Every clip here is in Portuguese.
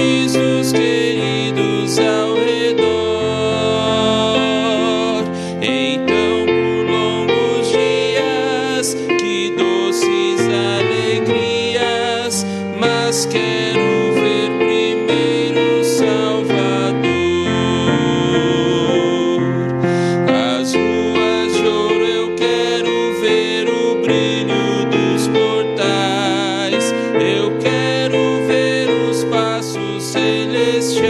os queridos ao redor. Então, por longos dias, que doces alegrias, mas quero ver primeiro o Salvador. As ruas de ouro eu quero ver o brilho dos portais, eu quero ver os passos celestiais.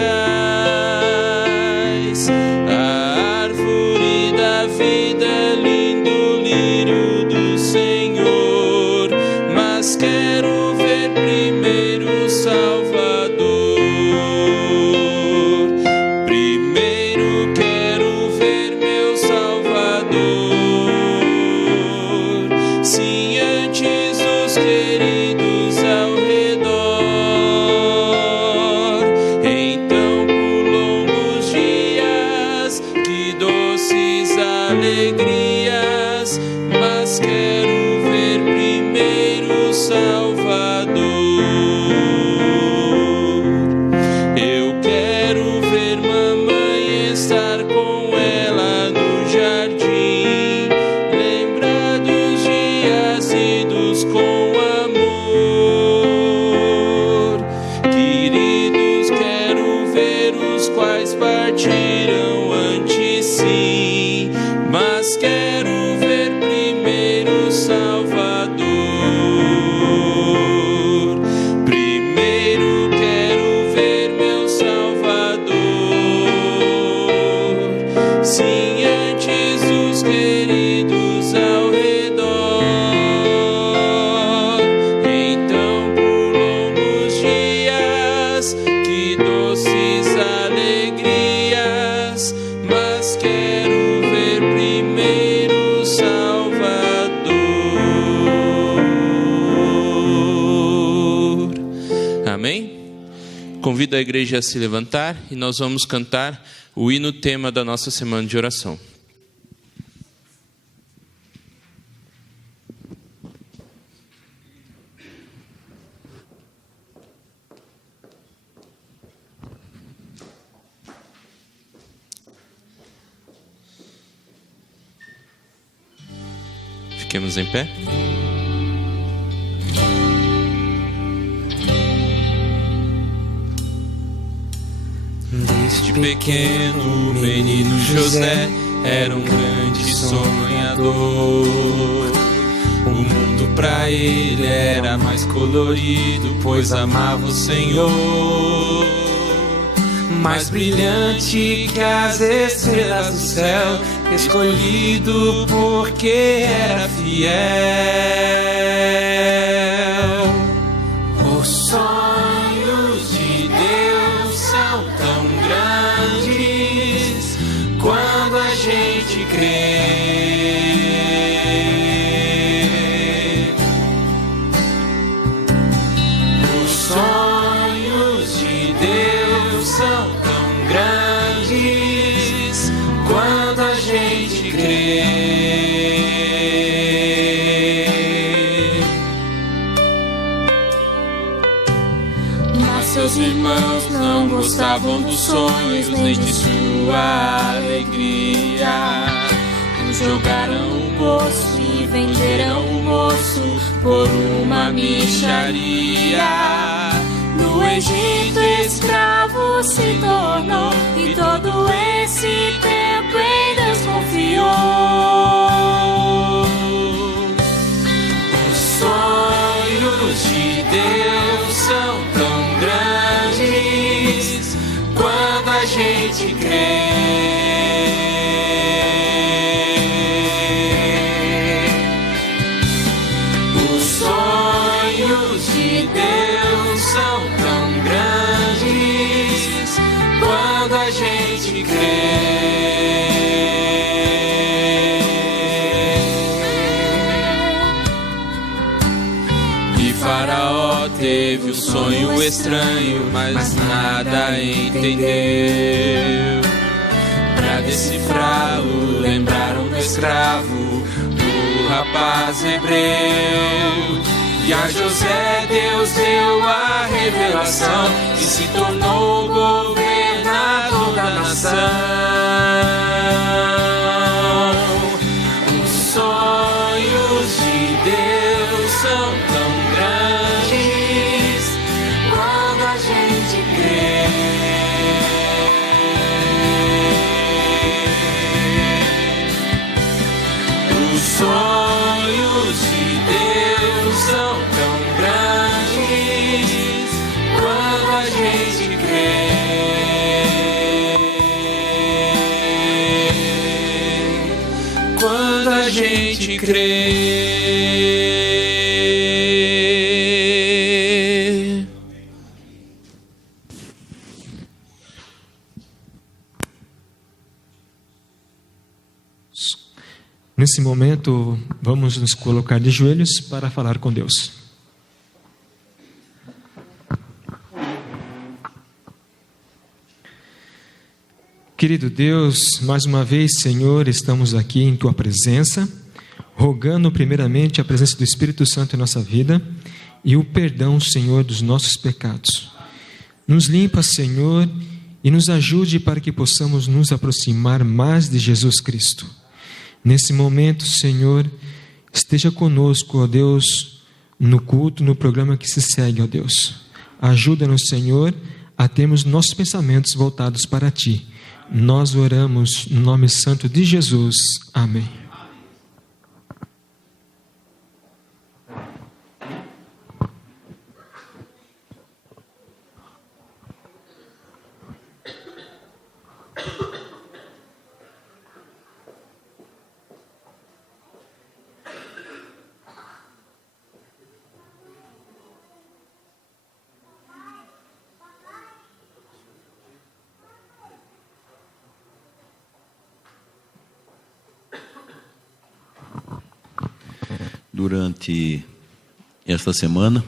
A árvore da vida é lindo lírio do Senhor, mas quero ver primeiro o Salvador. Primeiro quero ver meu Salvador. Sim, antes os queridos ao redor. Então, por longos dias, que doces alegrias, mas quero ver primeiro o Salvador. Eu quero ver mamãe, estar com ela no jardim, lembrar dos dias idos com amor. Queridos, quero ver os quais partiram antes, sim, mas quero ver primeiro o Salvador. Primeiro quero ver meu Salvador. Sim, antes os queridos ao redor. Então, por longos dias, que doces alegrias, mas quero ver primeiro o Salvador. Amém? Convido a igreja a se levantar e nós vamos cantar o hino tema da nossa semana de oração. Fiquemos em pé. Desde pequeno, o menino José era um grande sonhador. O mundo pra ele era mais colorido, pois amava o Senhor. Mais brilhante que as estrelas do céu, escolhido porque era fiel. Os sonhos de Deus são tão grandes quando a gente crê. Os sonhos de Deus são tão grandes quando a gente crê. Mas seus irmãos não gostavam dos sonhos nem de sua alegria. Jogaram o moço e venderam o moço por uma mixaria. No Egito escravo se tornou e todo esse tempo em Deus confiou. Os sonhos de Deus são tão grandes quando a gente crê. Os sonhos de Deus são tão grandes quando a gente crê. E Faraó teve um sonho estranho, mas nada entendeu. Pra decifrá-lo, lembraram do escravo, do rapaz hebreu. E a José Deus deu a revelação e se tornou governador da nação. Os sonhos de Deus são tão grandes quando a gente crê. Os sonhos de Deus são tão grandes quando a gente crê. Quando a gente crê. Nesse momento, vamos nos colocar de joelhos para falar com Deus. Querido Deus, mais uma vez, Senhor, estamos aqui em Tua presença, rogando primeiramente a presença do Espírito Santo em nossa vida e o perdão, Senhor, dos nossos pecados. Nos limpa, Senhor, e nos ajude para que possamos nos aproximar mais de Jesus Cristo. Nesse momento, Senhor, esteja conosco, ó Deus, no culto, no programa que se segue, ó Deus. Ajuda-nos, Senhor, a termos nossos pensamentos voltados para Ti. Nós oramos no nome santo de Jesus. Amém. Durante esta semana,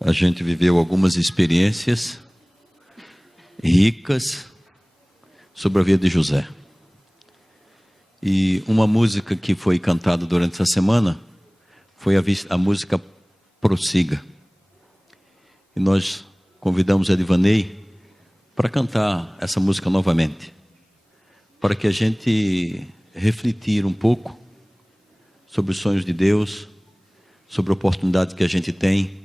a gente viveu algumas experiências ricas sobre a vida de José. E uma música que foi cantada durante essa semana foi a música Prossiga. E nós convidamos a Edvanei para cantar essa música novamente, para que a gente refletir um pouco sobre os sonhos de Deus, sobre a oportunidade que a gente tem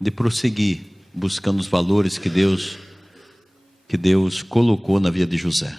de prosseguir buscando os valores que Deus colocou na vida de José.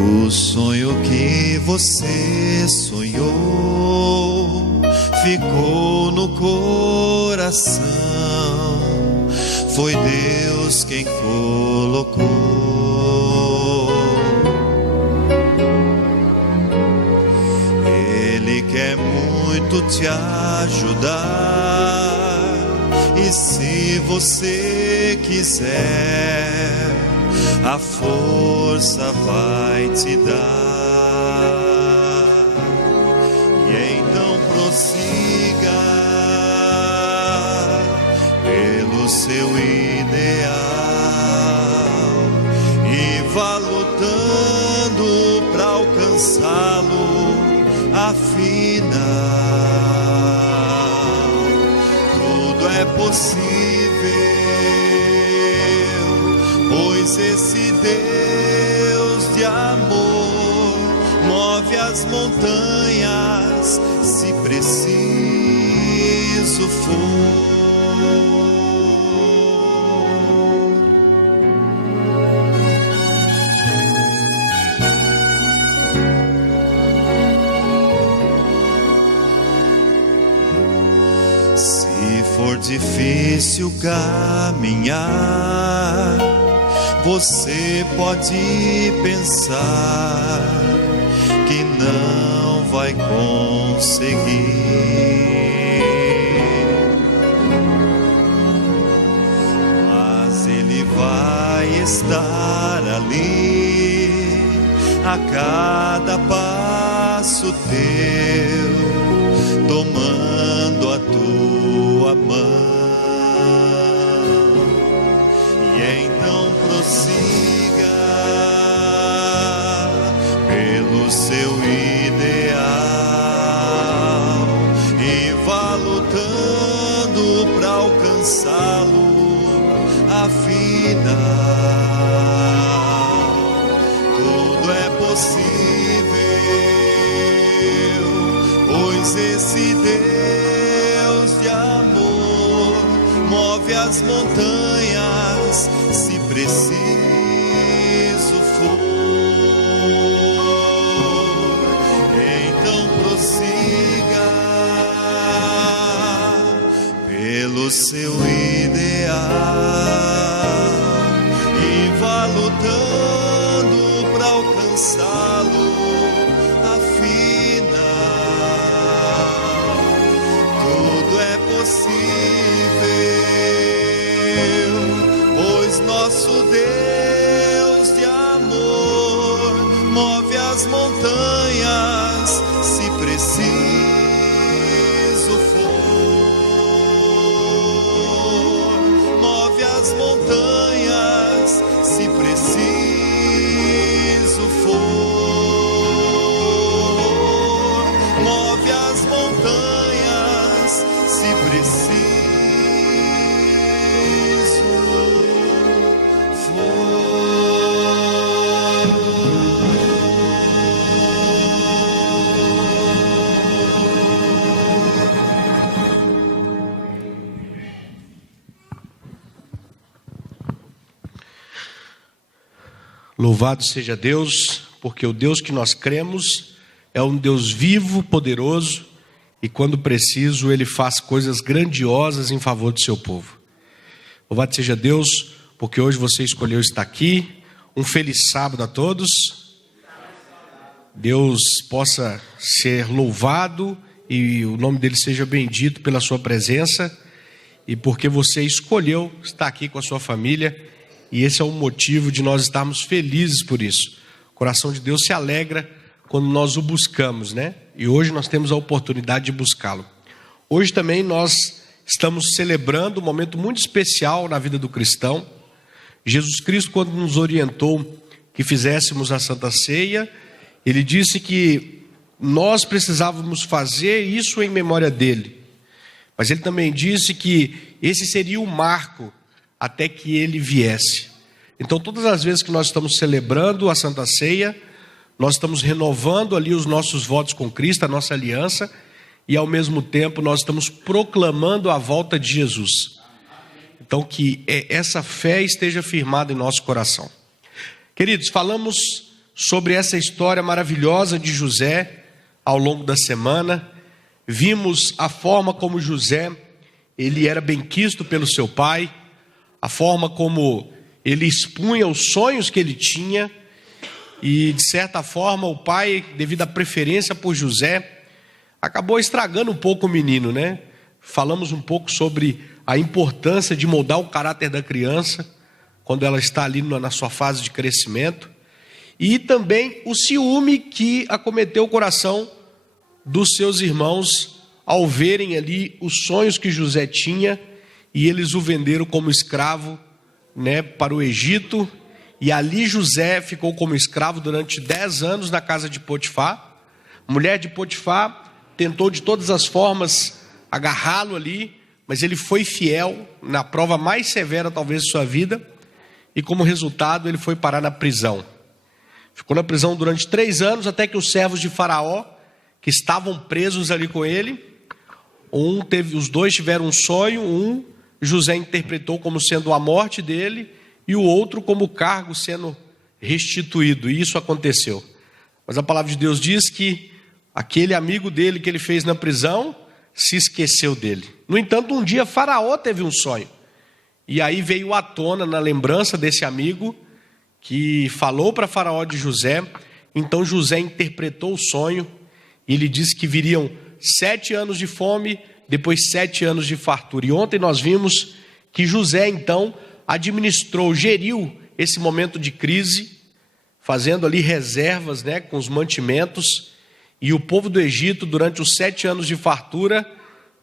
O sonho que você sonhou ficou no coração, foi Deus quem colocou. Ele quer muito te ajudar, e se você quiser, a força vai te dar. E então prossiga pelo seu ideal e vá lutando para alcançá-lo, afinal tudo é possível, pois esse Deus de amor move as montanhas se preciso for. Se for difícil caminhar, você pode pensar que não vai conseguir, mas Ele vai estar ali a cada passo teu, tomando a tua mão. E então prossiga pelo seu ideal e vá lutando para alcançá-lo, afinal tudo é possível, pois esse Deus de amor move as montanhas se preciso for. Então prossiga pelo seu ideal e vá lutando para alcançá-lo, afinal tudo é possível, pois nosso Deus de amor move as montanhas se preciso for, move as montanhas se preciso for, move as montanhas se preciso Louvado seja Deus, porque o Deus que nós cremos é um Deus vivo, poderoso, e quando preciso Ele faz coisas grandiosas em favor do seu povo. Louvado seja Deus, porque hoje você escolheu estar aqui. Um feliz sábado a todos. Deus possa ser louvado e o nome dele seja bendito pela sua presença e porque você escolheu estar aqui com a sua família. E esse é o motivo de nós estarmos felizes por isso. O coração de Deus se alegra quando nós o buscamos, né? E hoje nós temos a oportunidade de buscá-lo. Hoje também nós estamos celebrando um momento muito especial na vida do cristão. Jesus Cristo, quando nos orientou que fizéssemos a Santa Ceia, Ele disse que nós precisávamos fazer isso em memória dele. Mas Ele também disse que esse seria o marco até que Ele viesse. Então todas as vezes que nós estamos celebrando a Santa Ceia, nós estamos renovando ali os nossos votos com Cristo, a nossa aliança, e ao mesmo tempo nós estamos proclamando a volta de Jesus. Então que essa fé esteja firmada em nosso coração. Queridos, falamos sobre essa história maravilhosa de José ao longo da semana. Vimos a forma como José, ele era benquisto pelo seu pai, a forma como ele expunha os sonhos que ele tinha, e de certa forma o pai, devido à preferência por José, acabou estragando um pouco o menino, né? Falamos um pouco sobre a importância de moldar o caráter da criança, quando ela está ali na sua fase de crescimento, e também o ciúme que acometeu o coração dos seus irmãos, ao verem ali os sonhos que José tinha, e eles o venderam como escravo, né, para o Egito, e ali José ficou como escravo durante 10 anos na casa de Potifar. A mulher de Potifar tentou de todas as formas agarrá-lo ali, mas ele foi fiel na prova mais severa talvez de sua vida, e como resultado ele foi parar na prisão. Ficou na prisão durante 3 anos, até que os servos de Faraó, que estavam presos ali com ele, os dois tiveram um sonho, José interpretou como sendo a morte dele, e o outro como o cargo sendo restituído, e isso aconteceu. Mas a palavra de Deus diz que aquele amigo dele que ele fez na prisão, se esqueceu dele. No entanto, um dia Faraó teve um sonho, e aí veio à tona, na lembrança desse amigo, que falou para Faraó de José. Então José interpretou o sonho e ele disse que viriam 7 anos de fome, depois 7 anos de fartura. E ontem nós vimos que José então administrou, geriu esse momento de crise, fazendo ali reservas, né, com os mantimentos. E o povo do Egito, durante os 7 anos de fartura,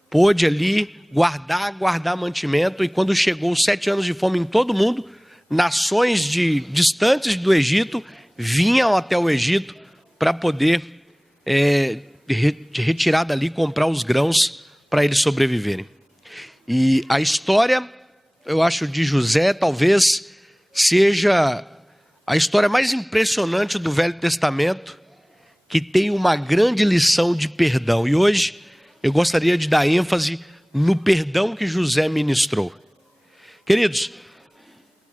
pôde ali guardar mantimento. E quando chegou os 7 anos de fome em todo mundo, nações distantes do Egito vinham até o Egito para poder retirar dali, comprar os grãos para eles sobreviverem. E a história, eu acho, de José talvez seja a história mais impressionante do Velho Testamento, que tem uma grande lição de perdão. E hoje eu gostaria de dar ênfase no perdão que José ministrou. Queridos,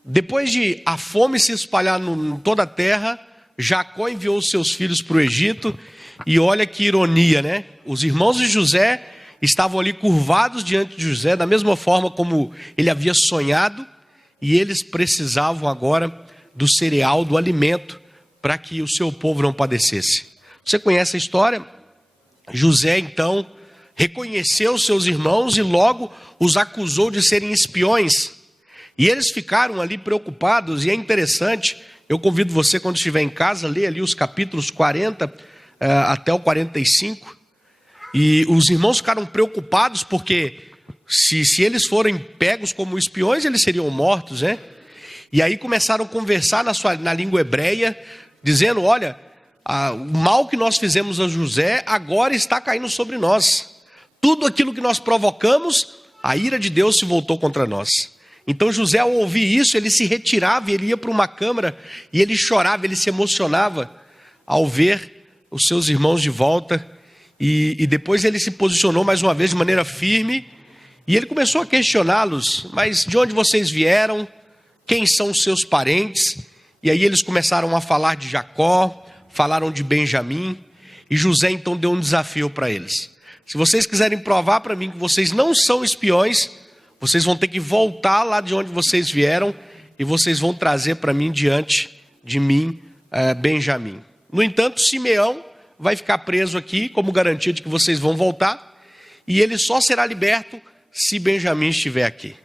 depois de a fome se espalhar em toda a terra, Jacó enviou os seus filhos para o Egito. E olha que ironia, né? Os irmãos de José estavam ali curvados diante de José, da mesma forma como ele havia sonhado, e eles precisavam agora do cereal, do alimento, para que o seu povo não padecesse. Você conhece a história? José então reconheceu seus irmãos e logo os acusou de serem espiões. E eles ficaram ali preocupados. E é interessante, eu convido você, quando estiver em casa, ler ali os capítulos 40 até o 45. E os irmãos ficaram preocupados porque se eles forem pegos como espiões, eles seriam mortos, né? E aí começaram a conversar na língua hebreia, dizendo: olha, o mal que nós fizemos a José agora está caindo sobre nós. Tudo aquilo que nós provocamos, a ira de Deus se voltou contra nós. Então José, ao ouvir isso, ele se retirava, ele ia para uma câmara e ele chorava, ele se emocionava ao ver os seus irmãos de volta. E depois ele se posicionou mais uma vez de maneira firme e ele começou a questioná-los: mas de onde vocês vieram? Quem são os seus parentes? E aí eles começaram a falar de Jacó, falaram de Benjamim, e José então deu um desafio para eles: se vocês quiserem provar para mim que vocês não são espiões, vocês vão ter que voltar lá de onde vocês vieram e vocês vão trazer para mim, diante de mim, Benjamim. No entanto, Simeão vai ficar preso aqui como garantia de que vocês vão voltar, e ele só será liberto se Benjamim estiver aqui.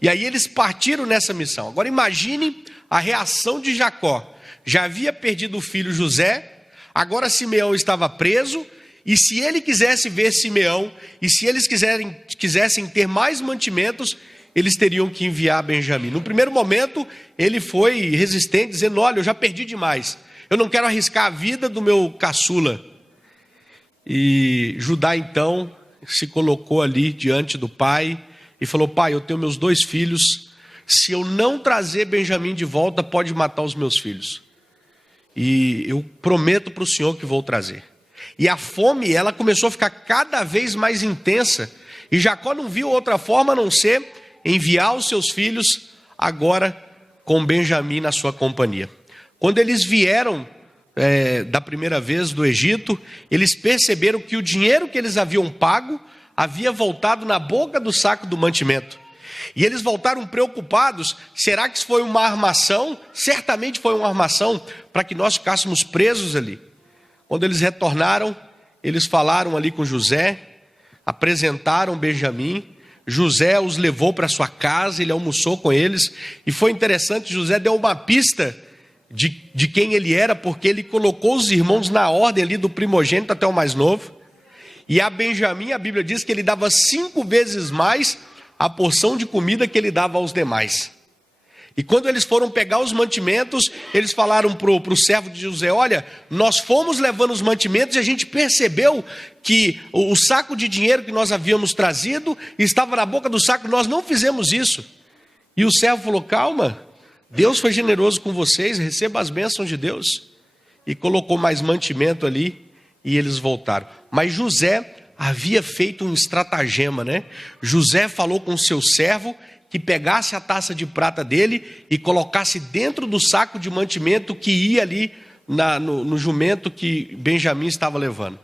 E aí eles partiram nessa missão. Agora imagine a reação de Jacó. Já havia perdido o filho José, agora Simeão estava preso, e se ele quisesse ver Simeão, e se eles quisessem ter mais mantimentos, eles teriam que enviar Benjamim. No primeiro momento, ele foi resistente, dizendo: olha, eu já perdi demais, eu não quero arriscar a vida do meu caçula. E Judá então se colocou ali diante do pai e falou: pai, eu tenho meus 2 filhos, se eu não trazer Benjamim de volta, pode matar os meus filhos. E eu prometo para o senhor que vou trazer. E a fome, ela começou a ficar cada vez mais intensa, e Jacó não viu outra forma a não ser enviar os seus filhos agora com Benjamim na sua companhia. Quando eles vieram da primeira vez do Egito, eles perceberam que o dinheiro que eles haviam pago havia voltado na boca do saco do mantimento. E eles voltaram preocupados: será que isso foi uma armação? Certamente foi uma armação para que nós ficássemos presos ali. Quando eles retornaram, eles falaram ali com José, apresentaram Benjamim. José os levou para sua casa, ele almoçou com eles. E foi interessante, José deu uma pista de quem ele era, porque ele colocou os irmãos na ordem ali do primogênito até o mais novo. E a Benjamim, a Bíblia diz que ele dava 5 vezes mais a porção de comida que ele dava aos demais. E quando eles foram pegar os mantimentos, eles falaram para o servo de José: olha, nós fomos levando os mantimentos e a gente percebeu que o saco de dinheiro que nós havíamos trazido estava na boca do saco, nós não fizemos isso. E o servo falou: calma, Deus foi generoso com vocês, receba as bênçãos de Deus. E colocou mais mantimento ali e eles voltaram. Mas José havia feito um estratagema, né? José falou com o seu servo que pegasse a taça de prata dele e colocasse dentro do saco de mantimento que ia ali no jumento que Benjamim estava levando.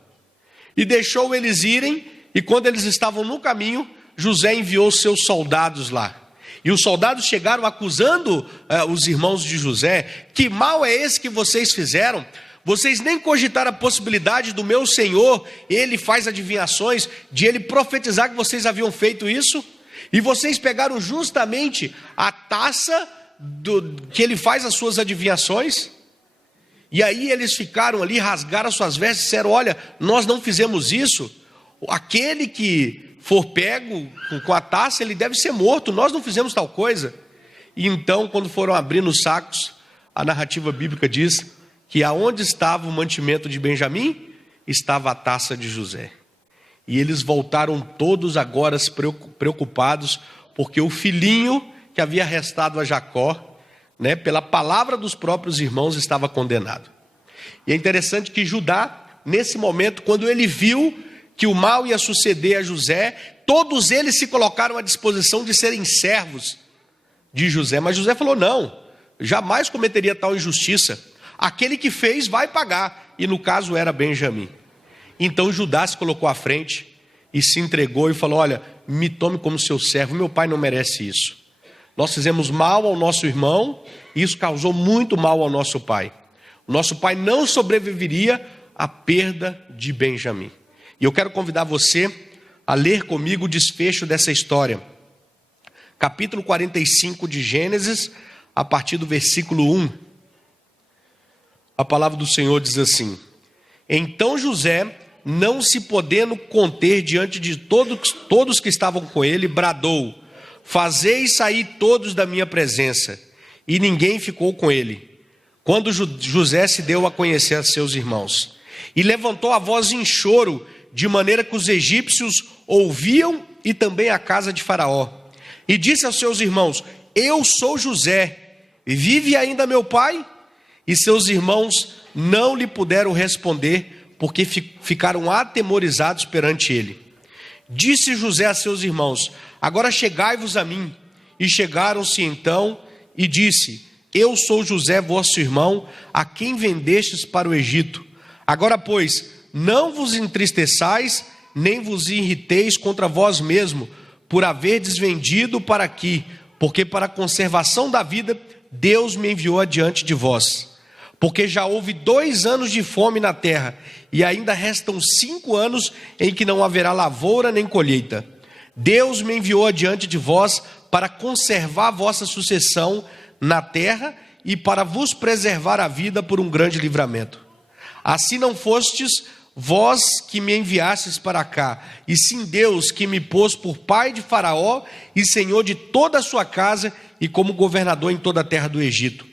E deixou eles irem, e quando eles estavam no caminho, José enviou seus soldados lá. E os soldados chegaram acusando os irmãos de José: que mal é esse que vocês fizeram? Vocês nem cogitaram a possibilidade do meu senhor, ele faz adivinhações, de ele profetizar que vocês haviam feito isso? E vocês pegaram justamente a taça que ele faz as suas adivinhações? E aí eles ficaram ali, rasgaram as suas vestes e disseram: olha, nós não fizemos isso. Aquele que for pego com a taça, ele deve ser morto, nós não fizemos tal coisa. E então, quando foram abrindo os sacos, a narrativa bíblica diz que aonde estava o mantimento de Benjamim, estava a taça de José. E eles voltaram todos agora preocupados, porque o filhinho que havia restado a Jacó, né, pela palavra dos próprios irmãos, estava condenado. E é interessante que Judá, nesse momento, quando ele viu que o mal ia suceder a José, todos eles se colocaram à disposição de serem servos de José. Mas José falou: não, jamais cometeria tal injustiça. Aquele que fez vai pagar. E no caso era Benjamim. Então Judá se colocou à frente e se entregou e falou: olha, me tome como seu servo, meu pai não merece isso. Nós fizemos mal ao nosso irmão e isso causou muito mal ao nosso pai. O nosso pai não sobreviveria à perda de Benjamim. E eu quero convidar você a ler comigo o desfecho dessa história. Capítulo 45 de Gênesis, a partir do versículo 1. A palavra do Senhor diz assim: então José, não se podendo conter diante de todos que estavam com ele, bradou: fazei sair todos da minha presença. E ninguém ficou com ele, quando José se deu a conhecer a seus irmãos. E levantou a voz em choro, de maneira que os egípcios ouviam, e também a casa de Faraó. E disse aos seus irmãos: eu sou José, vive ainda meu pai? E seus irmãos não lhe puderam responder, porque ficaram atemorizados perante ele. Disse José a seus irmãos: agora chegai-vos a mim. E chegaram-se então, e disse: eu sou José, vosso irmão, a quem vendestes para o Egito. Agora, pois, não vos entristeçais, nem vos irriteis contra vós mesmo, por haverdes vendido para aqui, porque para a conservação da vida Deus me enviou adiante de vós. Porque já houve 2 anos de fome na terra, e ainda restam 5 anos em que não haverá lavoura nem colheita. Deus me enviou adiante de vós para conservar a vossa sucessão na terra e para vos preservar a vida por um grande livramento. Assim não fostes vós que me enviastes para cá, e sim Deus que me pôs por pai de Faraó e senhor de toda a sua casa e como governador em toda a terra do Egito.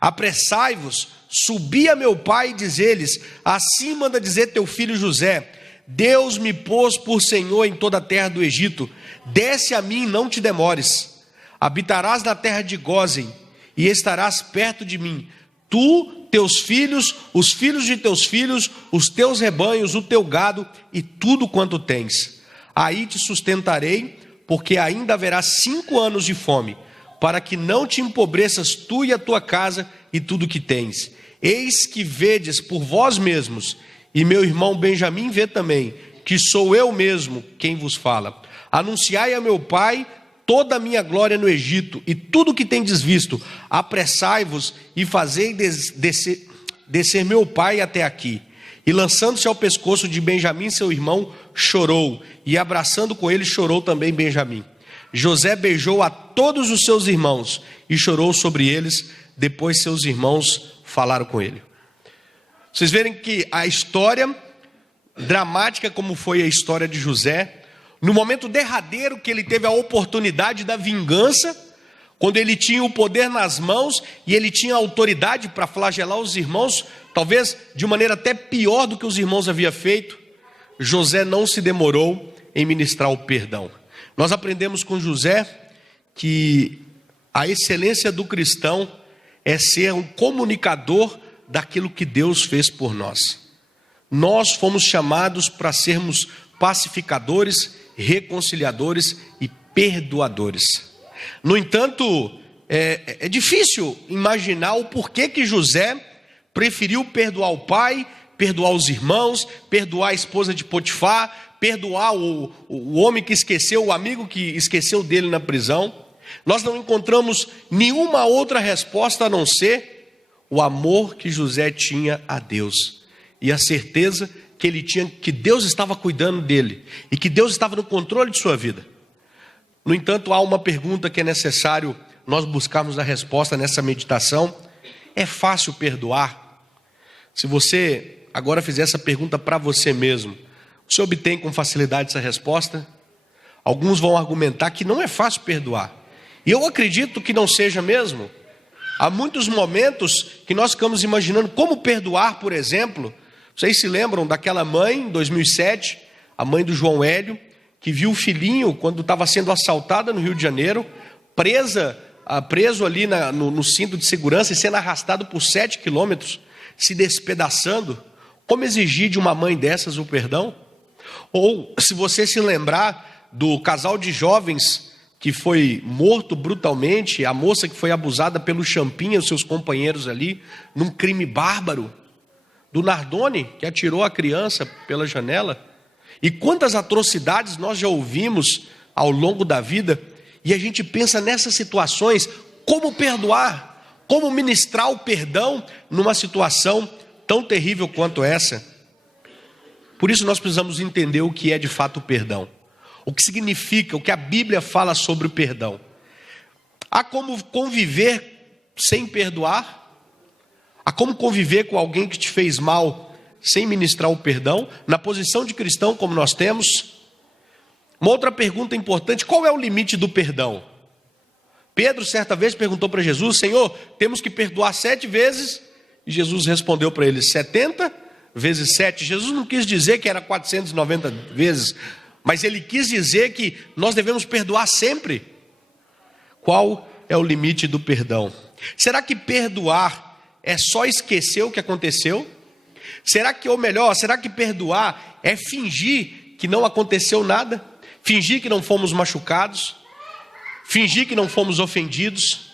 Apressai-vos, subi a meu pai e diz-lhes: assim manda dizer teu filho José: Deus me pôs por senhor em toda a terra do Egito. Desce a mim, não te demores. Habitarás na terra de Gósen e estarás perto de mim, tu, teus filhos, os filhos de teus filhos, os teus rebanhos, o teu gado e tudo quanto tens. Aí te sustentarei, porque ainda haverá 5 anos de fome, para que não te empobreças tu e a tua casa e tudo que tens. Eis que vedes por vós mesmos, e meu irmão Benjamim vê também, que sou eu mesmo quem vos fala. Anunciai a meu pai toda a minha glória no Egito, e tudo que tendes visto. Apressai-vos e fazei descer meu pai até aqui. E lançando-se ao pescoço de Benjamim, seu irmão, chorou, e abraçando com ele, chorou também Benjamim. José beijou a todos os seus irmãos, e chorou sobre eles. Depois seus irmãos falaram com ele. Vocês verem que a história dramática, como foi a história de José, no momento derradeiro que ele teve a oportunidade da vingança, quando ele tinha o poder nas mãos e ele tinha autoridade para flagelar os irmãos, talvez de maneira até pior do que os irmãos haviam feito, José não se demorou em ministrar o perdão. Nós aprendemos com José que a excelência do cristão é ser um comunicador daquilo que Deus fez por nós. Nós fomos chamados para sermos pacificadores, reconciliadores e perdoadores. No entanto, é difícil imaginar o porquê que José preferiu perdoar o pai, perdoar os irmãos, perdoar a esposa de Potifar, perdoar o homem que esqueceu, o amigo que esqueceu dele na prisão. Nós não encontramos nenhuma outra resposta a não ser o amor que José tinha a Deus e a certeza que ele tinha que Deus estava cuidando dele e que Deus estava no controle de sua vida. No entanto, há uma pergunta que é necessário nós buscarmos a resposta nessa meditação: é fácil perdoar? Se você agora fizer essa pergunta para você mesmo, você obtém com facilidade essa resposta? Alguns vão argumentar que não é fácil perdoar, e eu acredito que não seja mesmo. Há muitos momentos que nós ficamos imaginando como perdoar. Por exemplo, vocês se lembram daquela mãe, em 2007, a mãe do João Hélio, que viu o filhinho, quando estava sendo assaltada no Rio de Janeiro, preso ali no cinto de segurança e sendo arrastado por 7 quilômetros, se despedaçando. Como exigir de uma mãe dessas o perdão? Ou, se você se lembrar do casal de jovens que foi morto brutalmente, a moça que foi abusada pelo Champinha, os seus companheiros ali, num crime bárbaro, do Nardoni, que atirou a criança pela janela. E quantas atrocidades nós já ouvimos ao longo da vida, e a gente pensa nessas situações, como perdoar, como ministrar o perdão numa situação tão terrível quanto essa. Por isso nós precisamos entender o que é de fato o perdão, o que significa, o que a Bíblia fala sobre o perdão. Há como conviver sem perdoar? Há como conviver com alguém que te fez mal sem ministrar o perdão? Na posição de cristão como nós temos. Uma outra pergunta importante: qual é o limite do perdão? Pedro certa vez perguntou para Jesus: Senhor, temos que perdoar 7 vezes? E Jesus respondeu para ele: 70 vezes 7. Jesus não quis dizer que era 490 vezes, mas ele quis dizer que nós devemos perdoar sempre. Qual é o limite do perdão? Será que perdoar é só esquecer o que aconteceu? Será que perdoar é fingir que não aconteceu nada? Fingir que não fomos machucados? Fingir que não fomos ofendidos?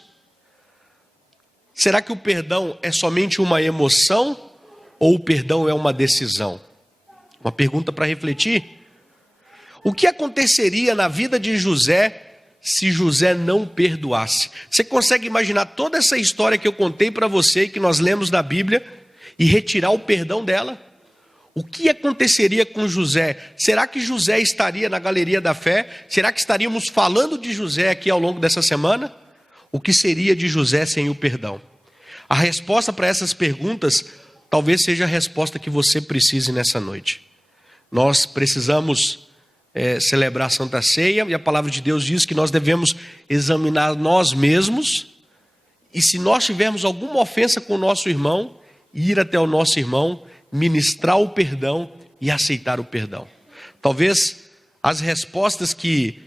Será que o perdão é somente uma emoção ou o perdão é uma decisão? Uma pergunta para refletir. O que aconteceria na vida de José se José não perdoasse? Você consegue imaginar toda essa história que eu contei para você, que nós lemos na Bíblia, e retirar o perdão dela? O que aconteceria com José? Será que José estaria na galeria da fé? Será que estaríamos falando de José aqui ao longo dessa semana? O que seria de José sem o perdão? A resposta para essas perguntas talvez seja a resposta que você precise nessa noite. Nós precisamos celebrar a Santa Ceia, e a palavra de Deus diz que nós devemos examinar nós mesmos, e se nós tivermos alguma ofensa com o nosso irmão, ir até o nosso irmão, ministrar o perdão e aceitar o perdão. Talvez as respostas que,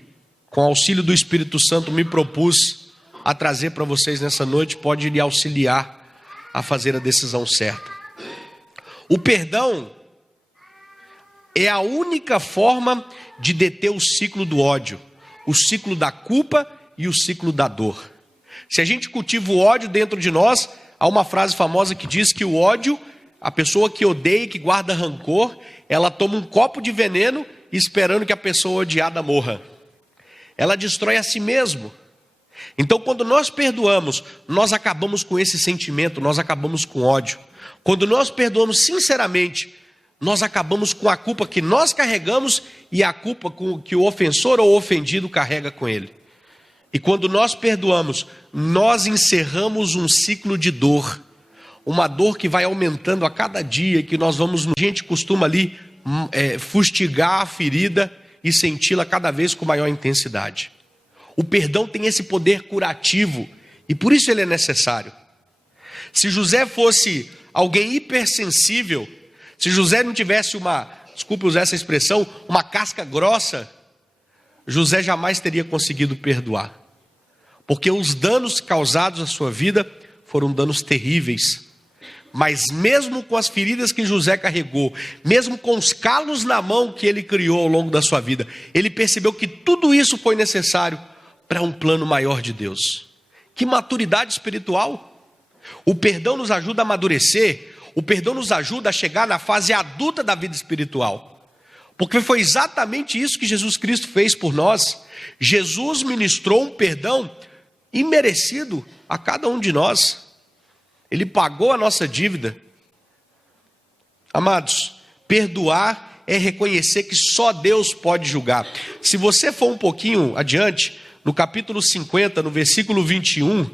com auxílio do Espírito Santo, me propus a trazer para vocês nessa noite, pode lhe auxiliar a fazer a decisão certa. O perdão é a única forma de deter o ciclo do ódio, o ciclo da culpa e o ciclo da dor. Se a gente cultiva o ódio dentro de nós, há uma frase famosa que diz que o ódio, a pessoa que odeia e que guarda rancor, ela toma um copo de veneno esperando que a pessoa odiada morra. Ela destrói a si mesmo. Então, quando nós perdoamos, nós acabamos com esse sentimento, nós acabamos com ódio. Quando nós perdoamos sinceramente, nós acabamos com a culpa que nós carregamos e a culpa que o ofensor ou o ofendido carrega com ele. E quando nós perdoamos, nós encerramos um ciclo de dor, uma dor que vai aumentando a cada dia, e que nós vamos, a gente costuma ali fustigar a ferida e senti-la cada vez com maior intensidade. O perdão tem esse poder curativo e por isso ele é necessário. Se José fosse alguém hipersensível, se José não tivesse desculpe usar essa expressão, uma casca grossa, José jamais teria conseguido perdoar. Porque os danos causados à sua vida foram danos terríveis. Mas mesmo com as feridas que José carregou, mesmo com os calos na mão que ele criou ao longo da sua vida, ele percebeu que tudo isso foi necessário para um plano maior de Deus. Que maturidade espiritual! O perdão nos ajuda a amadurecer, o perdão nos ajuda a chegar na fase adulta da vida espiritual. Porque foi exatamente isso que Jesus Cristo fez por nós. Jesus ministrou um perdão imerecido a cada um de nós. Ele pagou a nossa dívida. Amados, perdoar é reconhecer que só Deus pode julgar. Se você for um pouquinho adiante, no capítulo 50, no versículo 21,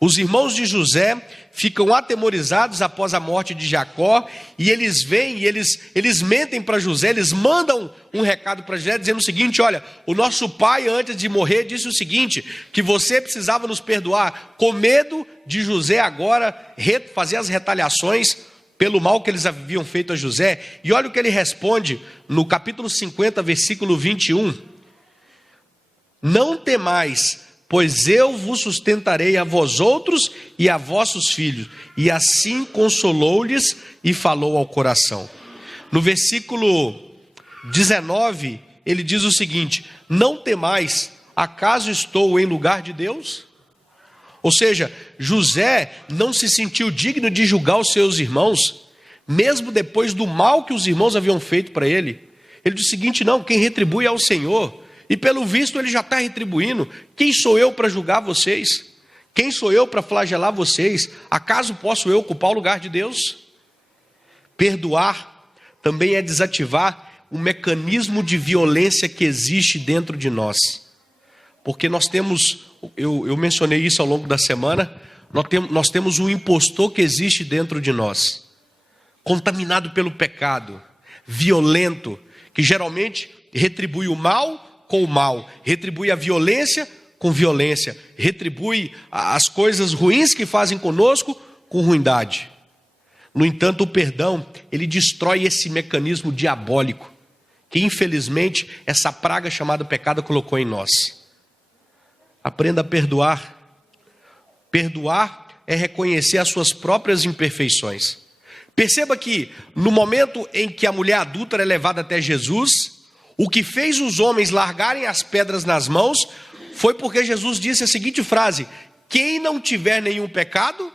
os irmãos de José ficam atemorizados após a morte de Jacó, e eles vêm e eles mentem para José, eles mandam um recado para José dizendo o seguinte: olha, o nosso pai antes de morrer disse o seguinte, que você precisava nos perdoar, com medo de José agora fazer as retaliações pelo mal que eles haviam feito a José. E olha o que ele responde no capítulo 50, versículo 21. Não temais, pois eu vos sustentarei a vós outros e a vossos filhos. E assim consolou-lhes e falou ao coração. No versículo 19, ele diz o seguinte: não temais, acaso estou em lugar de Deus? Ou seja, José não se sentiu digno de julgar os seus irmãos, mesmo depois do mal que os irmãos haviam feito para ele. Ele diz o seguinte: não, quem retribui é o Senhor. E pelo visto ele já está retribuindo. Quem sou eu para julgar vocês? Quem sou eu para flagelar vocês? Acaso posso eu ocupar o lugar de Deus? Perdoar também é desativar o mecanismo de violência que existe dentro de nós. Porque nós temos, eu mencionei isso ao longo da semana, nós temos um impostor que existe dentro de nós, contaminado pelo pecado, violento, que geralmente retribui o mal com o mal, retribui a violência com violência, retribui as coisas ruins que fazem conosco com ruindade. No entanto, o perdão, ele destrói esse mecanismo diabólico que infelizmente essa praga chamada pecado colocou em nós. Aprenda a perdoar. Perdoar é reconhecer as suas próprias imperfeições. Perceba que no momento em que a mulher adúltera é levada até Jesus, o que fez os homens largarem as pedras nas mãos foi porque Jesus disse a seguinte frase: quem não tiver nenhum pecado,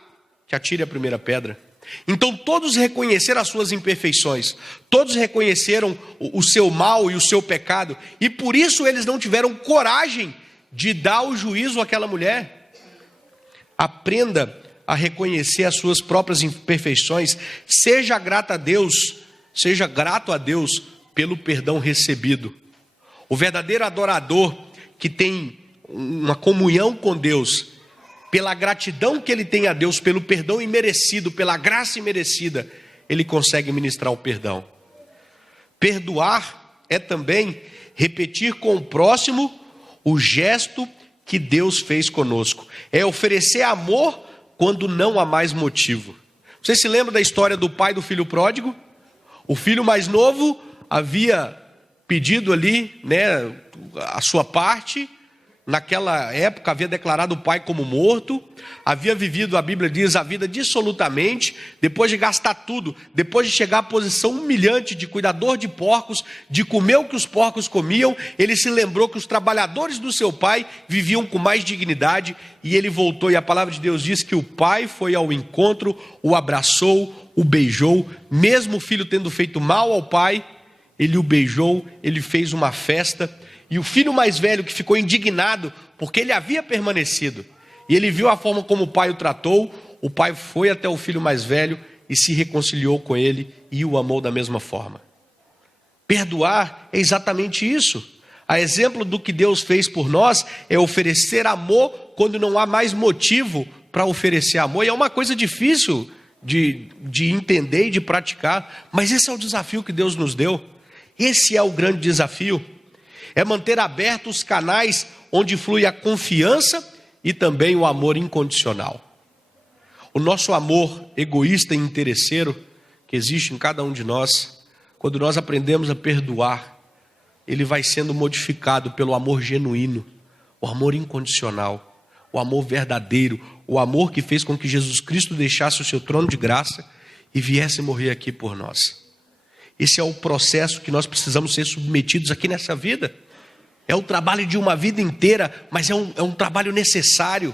que atire a primeira pedra. Então todos reconheceram as suas imperfeições, todos reconheceram o seu mal e o seu pecado, e por isso eles não tiveram coragem de dar o juízo àquela mulher. Aprenda a reconhecer as suas próprias imperfeições, seja grato a Deus pelo perdão recebido. O verdadeiro adorador que tem uma comunhão com Deus, pela gratidão que ele tem a Deus, pelo perdão imerecido, pela graça imerecida, ele consegue ministrar o perdão. Perdoar é também repetir com o próximo o gesto que Deus fez conosco. É oferecer amor quando não há mais motivo. Você se lembra da história do pai do filho pródigo? O filho mais novo havia pedido ali, a sua parte. Naquela época havia declarado o pai como morto, havia vivido, a Bíblia diz, a vida dissolutamente, depois de gastar tudo, depois de chegar à posição humilhante de cuidador de porcos, de comer o que os porcos comiam, ele se lembrou que os trabalhadores do seu pai viviam com mais dignidade, e ele voltou, e a palavra de Deus diz que o pai foi ao encontro, o abraçou, o beijou, mesmo o filho tendo feito mal ao pai, ele o beijou, ele fez uma festa. E o filho mais velho, que ficou indignado porque ele havia permanecido, e ele viu a forma como o pai o tratou, o pai foi até o filho mais velho e se reconciliou com ele e o amou da mesma forma. Perdoar é exatamente isso. A exemplo do que Deus fez por nós é oferecer amor quando não há mais motivo para oferecer amor. E é uma coisa difícil de entender e de praticar, mas esse é o desafio que Deus nos deu. Esse é o grande desafio. É manter abertos os canais onde flui a confiança e também o amor incondicional. O nosso amor egoísta e interesseiro que existe em cada um de nós, quando nós aprendemos a perdoar, ele vai sendo modificado pelo amor genuíno, o amor incondicional, o amor verdadeiro, o amor que fez com que Jesus Cristo deixasse o seu trono de graça e viesse morrer aqui por nós. Esse é o processo que nós precisamos ser submetidos aqui nessa vida. É o trabalho de uma vida inteira, mas é um trabalho necessário.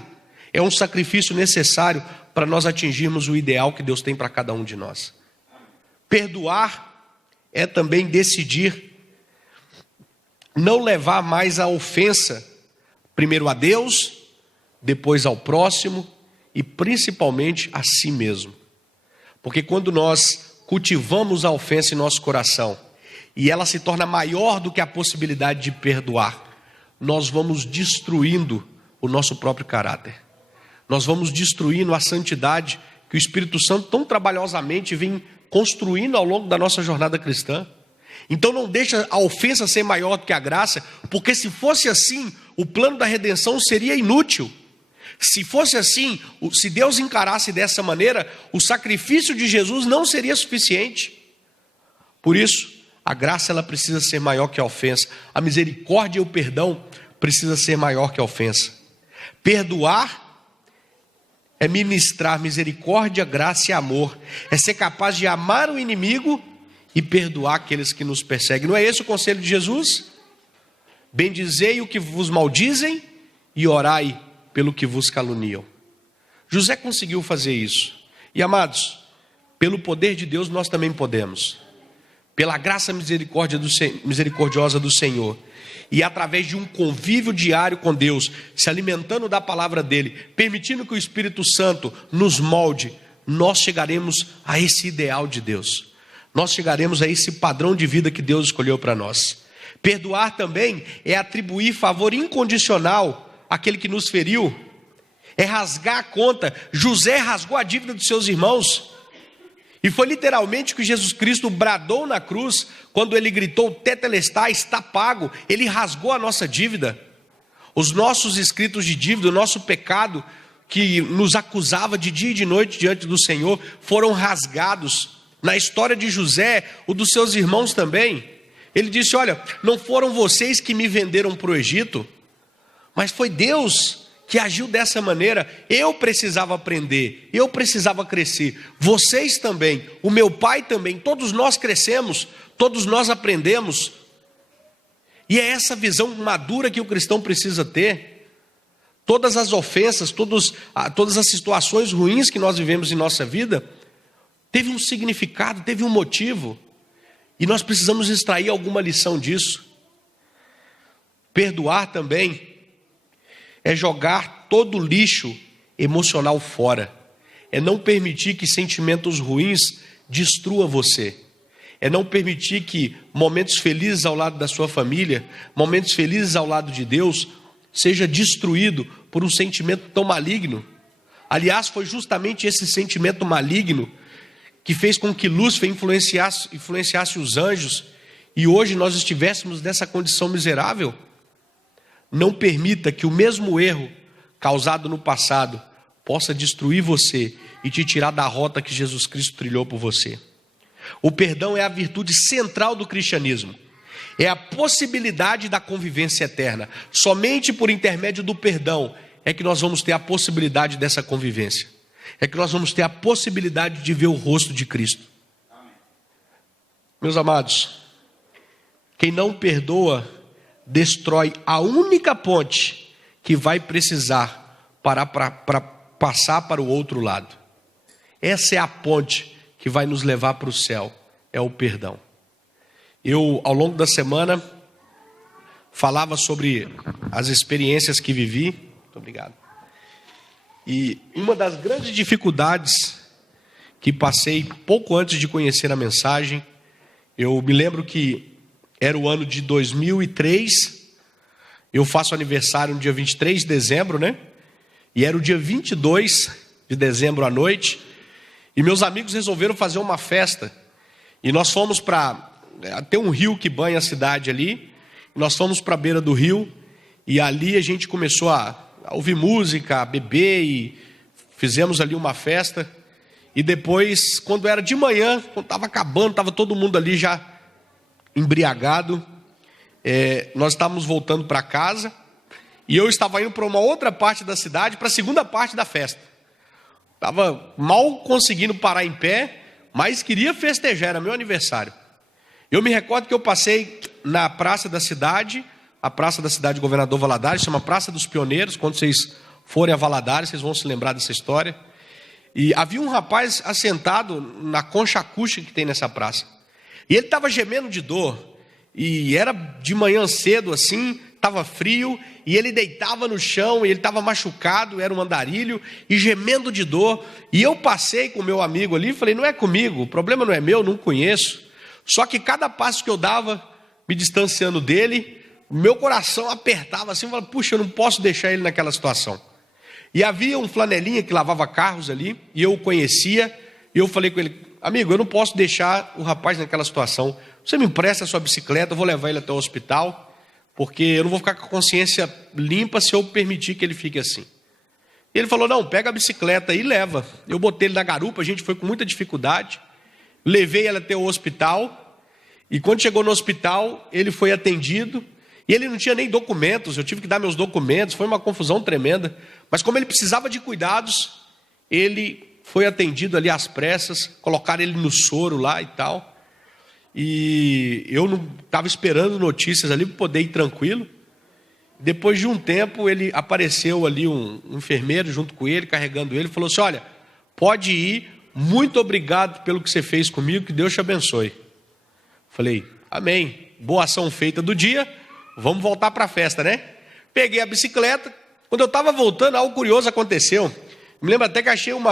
É um sacrifício necessário para nós atingirmos o ideal que Deus tem para cada um de nós. Perdoar é também decidir não levar mais a ofensa, primeiro a Deus, depois ao próximo e principalmente a si mesmo. Porque quando nós cultivamos a ofensa em nosso coração e ela se torna maior do que a possibilidade de perdoar, nós vamos destruindo o nosso próprio caráter. Nós vamos destruindo a santidade que o Espírito Santo tão trabalhosamente vem construindo ao longo da nossa jornada cristã. Então não deixa a ofensa ser maior do que a graça, porque se fosse assim, o plano da redenção seria inútil. Se fosse assim, se Deus encarasse dessa maneira, o sacrifício de Jesus não seria suficiente. Por isso, a graça ela precisa ser maior que a ofensa. A misericórdia e o perdão precisa ser maior que a ofensa. Perdoar é ministrar misericórdia, graça e amor. É ser capaz de amar o inimigo e perdoar aqueles que nos perseguem. Não é esse o conselho de Jesus? Bendizei o que vos maldizem e orai pelo que vos caluniam. José conseguiu fazer isso. E amados, pelo poder de Deus nós também podemos. Pela graça misericordiosa do Senhor. E através de um convívio diário com Deus, se alimentando da palavra dele, permitindo que o Espírito Santo nos molde, nós chegaremos a esse ideal de Deus. Nós chegaremos a esse padrão de vida que Deus escolheu para nós. Perdoar também é atribuir favor incondicional àquele que nos feriu. É rasgar a conta. José rasgou a dívida dos seus irmãos. E foi literalmente o que Jesus Cristo bradou na cruz, quando ele gritou, tetelestai, está pago. Ele rasgou a nossa dívida. Os nossos escritos de dívida, o nosso pecado, que nos acusava de dia e de noite diante do Senhor, foram rasgados. Na história de José, o dos seus irmãos também. Ele disse, olha, não foram vocês que me venderam para o Egito, mas foi Deus que agiu dessa maneira. Eu precisava aprender, eu precisava crescer, vocês também, o meu pai também, todos nós crescemos, todos nós aprendemos. E é essa visão madura que o cristão precisa ter. Todas as ofensas, todas as situações ruins que nós vivemos em nossa vida, teve um significado, teve um motivo, e nós precisamos extrair alguma lição disso. Perdoar também é jogar todo o lixo emocional fora. É não permitir que sentimentos ruins destruam você. É não permitir que momentos felizes ao lado da sua família, momentos felizes ao lado de Deus, seja destruído por um sentimento tão maligno. Aliás, foi justamente esse sentimento maligno que fez com que Lúcifer influenciasse os anjos, e hoje nós estivéssemos nessa condição miserável. Não permita que o mesmo erro causado no passado possa destruir você e te tirar da rota que Jesus Cristo trilhou por você. O perdão é a virtude central do cristianismo. É a possibilidade da convivência eterna. Somente por intermédio do perdão é que nós vamos ter a possibilidade dessa convivência. É que nós vamos ter a possibilidade de ver o rosto de Cristo. Meus amados, quem não perdoa destrói a única ponte que vai precisar para passar para o outro lado. Essa é a ponte que vai nos levar para o céu, é o perdão. Eu, ao longo da semana, falava sobre as experiências que vivi. Muito obrigado. E uma das grandes dificuldades que passei pouco antes de conhecer a mensagem, eu me lembro que era o ano de 2003, eu faço aniversário no dia 23 de dezembro, né? E era o dia 22 de dezembro à noite, e meus amigos resolveram fazer uma festa. E nós fomos para... Tem um rio que banha a cidade ali, e nós fomos para a beira do rio, e ali a gente começou a ouvir música, a beber, e fizemos ali uma festa. E depois, quando era de manhã, quando estava acabando, estava todo mundo ali já embriagado, nós estávamos voltando para casa, e eu estava indo para uma outra parte da cidade, para a segunda parte da festa. Estava mal conseguindo parar em pé, mas queria festejar, era meu aniversário. Eu me recordo que eu passei na praça da cidade, a praça da cidade de Governador Valadares, chama Praça dos Pioneiros. Quando vocês forem a Valadares, vocês vão se lembrar dessa história. E havia um rapaz assentado na concha acústica que tem nessa praça. E ele estava gemendo de dor. E era de manhã cedo assim, estava frio, e ele deitava no chão, e ele estava machucado, era um andarilho, e gemendo de dor. E eu passei com o meu amigo ali e falei, não é comigo, o problema não é meu, não conheço. Só que cada passo que eu dava, me distanciando dele, o meu coração apertava assim, eu falava, puxa, eu não posso deixar ele naquela situação. E havia um flanelinha que lavava carros ali, e eu o conhecia, e eu falei com ele, amigo, eu não posso deixar o rapaz naquela situação. Você me empresta a sua bicicleta, eu vou levar ele até o hospital, porque eu não vou ficar com a consciência limpa se eu permitir que ele fique assim. E ele falou, não, pega a bicicleta e leva. Eu botei ele na garupa, a gente foi com muita dificuldade, levei ele até o hospital, e quando chegou no hospital, ele foi atendido, e ele não tinha nem documentos, eu tive que dar meus documentos, foi uma confusão tremenda, mas como ele precisava de cuidados, ele foi atendido ali às pressas, colocaram ele no soro lá e tal, e eu não estava esperando notícias ali para poder ir tranquilo. Depois de um tempo, ele apareceu ali um enfermeiro junto com ele, carregando ele, falou assim, olha, pode ir, muito obrigado pelo que você fez comigo, que Deus te abençoe. Falei, amém, boa ação feita do dia, vamos voltar para a festa, né? Peguei a bicicleta, quando eu estava voltando, algo curioso aconteceu. Me lembro até que achei um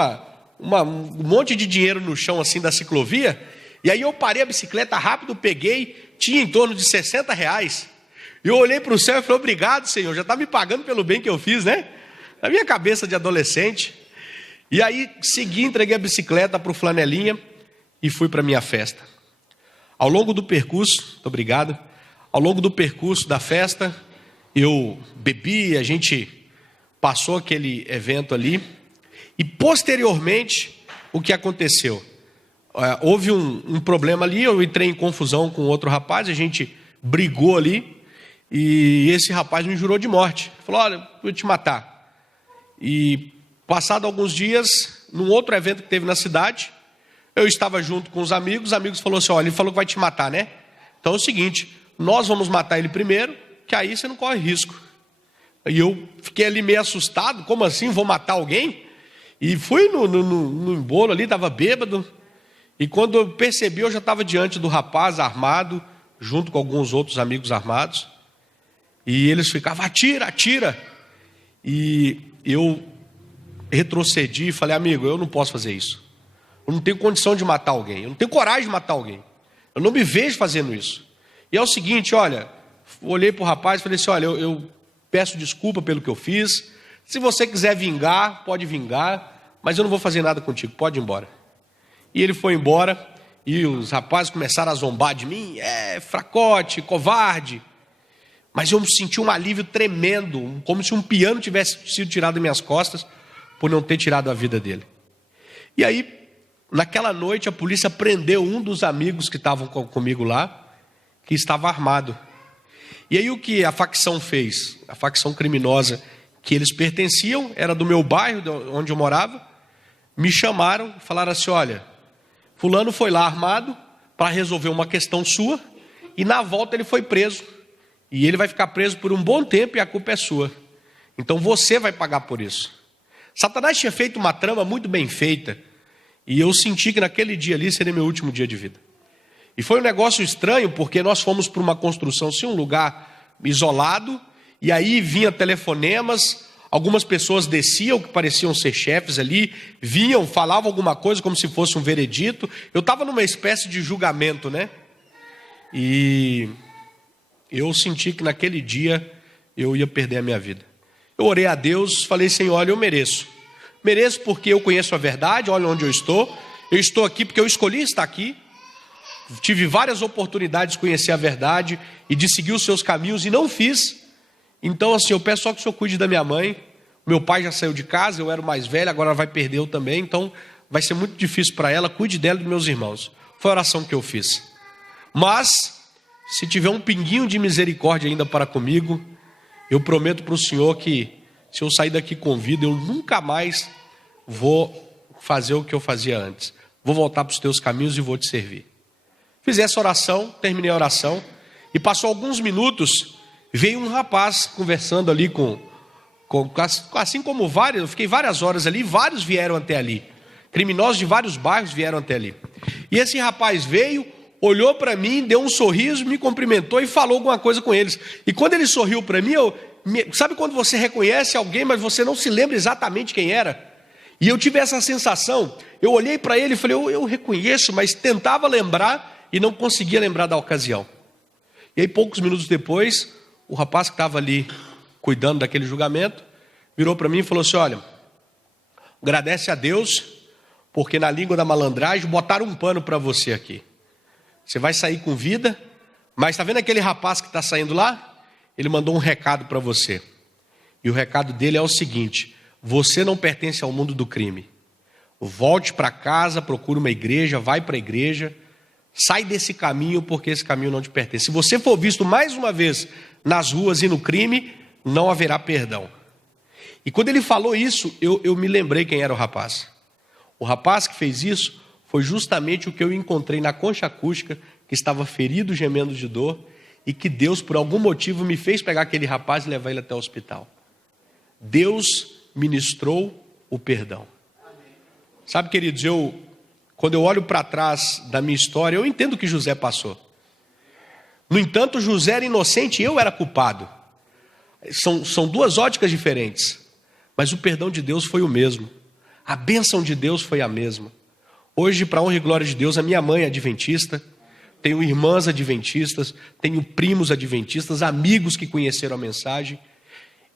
monte de dinheiro no chão assim da ciclovia, e aí eu parei a bicicleta rápido, peguei, tinha em torno de R$60. Eu olhei para o céu e falei, obrigado, Senhor, já está me pagando pelo bem que eu fiz, né? Na minha cabeça de adolescente. E aí segui, entreguei a bicicleta para o flanelinha e fui para a minha festa. Ao longo do percurso, muito obrigado, ao longo do percurso da festa, eu bebi, a gente passou aquele evento ali, e posteriormente, o que aconteceu? Houve um problema ali, eu entrei em confusão com outro rapaz, a gente brigou ali, e esse rapaz me jurou de morte. Falou, olha, eu vou te matar. E passado alguns dias, num outro evento que teve na cidade, eu estava junto com os amigos falaram assim, olha, ele falou que vai te matar, né? Então é o seguinte, nós vamos matar ele primeiro, que aí você não corre risco. E eu fiquei ali meio assustado, como assim, vou matar alguém? E fui no embolo ali, estava bêbado, e quando eu percebi, eu já estava diante do rapaz armado, junto com alguns outros amigos armados, e eles ficavam, atira, atira. E eu retrocedi e falei, amigo, eu não posso fazer isso. Eu não tenho condição de matar alguém, eu não tenho coragem de matar alguém. Eu não me vejo fazendo isso. E é o seguinte, olha, olhei para o rapaz e falei assim, olha, eu peço desculpa pelo que eu fiz. Se você quiser vingar, pode vingar, mas eu não vou fazer nada contigo, pode ir embora. E ele foi embora, e os rapazes começaram a zombar de mim, fracote, covarde. Mas eu senti um alívio tremendo, como se um piano tivesse sido tirado das minhas costas, por não ter tirado a vida dele. E aí, naquela noite, a polícia prendeu um dos amigos que estavam comigo lá, que estava armado. E aí o que a facção fez? A facção criminosa que eles pertenciam, era do meu bairro, onde eu morava, me chamaram, falaram assim, olha, fulano foi lá armado para resolver uma questão sua, e na volta ele foi preso. E ele vai ficar preso por um bom tempo e a culpa é sua. Então você vai pagar por isso. Satanás tinha feito uma trama muito bem feita, e eu senti que naquele dia ali seria meu último dia de vida. E foi um negócio estranho, porque nós fomos para uma construção, assim, um lugar isolado, e aí vinha telefonemas, algumas pessoas desciam, que pareciam ser chefes ali, vinham, falavam alguma coisa como se fosse um veredito. Eu estava numa espécie de julgamento, né? E eu senti que naquele dia eu ia perder a minha vida. Eu orei a Deus, falei, Senhor, olha, eu mereço. Mereço porque eu conheço a verdade, olha onde eu estou. Eu estou aqui porque eu escolhi estar aqui. Tive várias oportunidades de conhecer a verdade e de seguir os seus caminhos e não fiz. Então, assim, eu peço só que o Senhor cuide da minha mãe. Meu pai já saiu de casa, eu era o mais velho, agora vai perder eu também. Então, vai ser muito difícil para ela. Cuide dela e dos meus irmãos. Foi a oração que eu fiz. Mas, se tiver um pinguinho de misericórdia ainda para comigo, eu prometo para o Senhor que, se eu sair daqui com vida, eu nunca mais vou fazer o que eu fazia antes. Vou voltar para os teus caminhos e vou te servir. Fiz essa oração, terminei a oração, e passou alguns minutos, veio um rapaz conversando ali assim como vários, eu fiquei várias horas ali, vários vieram até ali. Criminosos de vários bairros vieram até ali. E esse rapaz veio, olhou para mim, deu um sorriso, me cumprimentou e falou alguma coisa com eles. E quando ele sorriu para mim, sabe quando você reconhece alguém, mas você não se lembra exatamente quem era? E eu tive essa sensação. Eu olhei para ele e falei, eu reconheço, mas tentava lembrar e não conseguia lembrar da ocasião. E aí, poucos minutos depois, o rapaz que estava ali cuidando daquele julgamento, virou para mim e falou assim, olha, agradece a Deus, porque na língua da malandragem botaram um pano para você aqui. Você vai sair com vida, mas está vendo aquele rapaz que está saindo lá? Ele mandou um recado para você. E o recado dele é o seguinte, você não pertence ao mundo do crime. Volte para casa, procure uma igreja, vai para a igreja, sai desse caminho porque esse caminho não te pertence. Se você for visto mais uma vez nas ruas e no crime, não haverá perdão. E quando ele falou isso, eu me lembrei quem era o rapaz. O rapaz que fez isso foi justamente o que eu encontrei na concha acústica, que estava ferido, gemendo de dor, e que Deus, por algum motivo, me fez pegar aquele rapaz e levar ele até o hospital. Deus ministrou o perdão. Sabe, queridos, quando eu olho para trás da minha história, eu entendo o que José passou. No entanto, José era inocente e eu era culpado. São duas óticas diferentes, mas o perdão de Deus foi o mesmo. A bênção de Deus foi a mesma. Hoje, para a honra e glória de Deus, a minha mãe é adventista, tenho irmãs adventistas, tenho primos adventistas, amigos que conheceram a mensagem,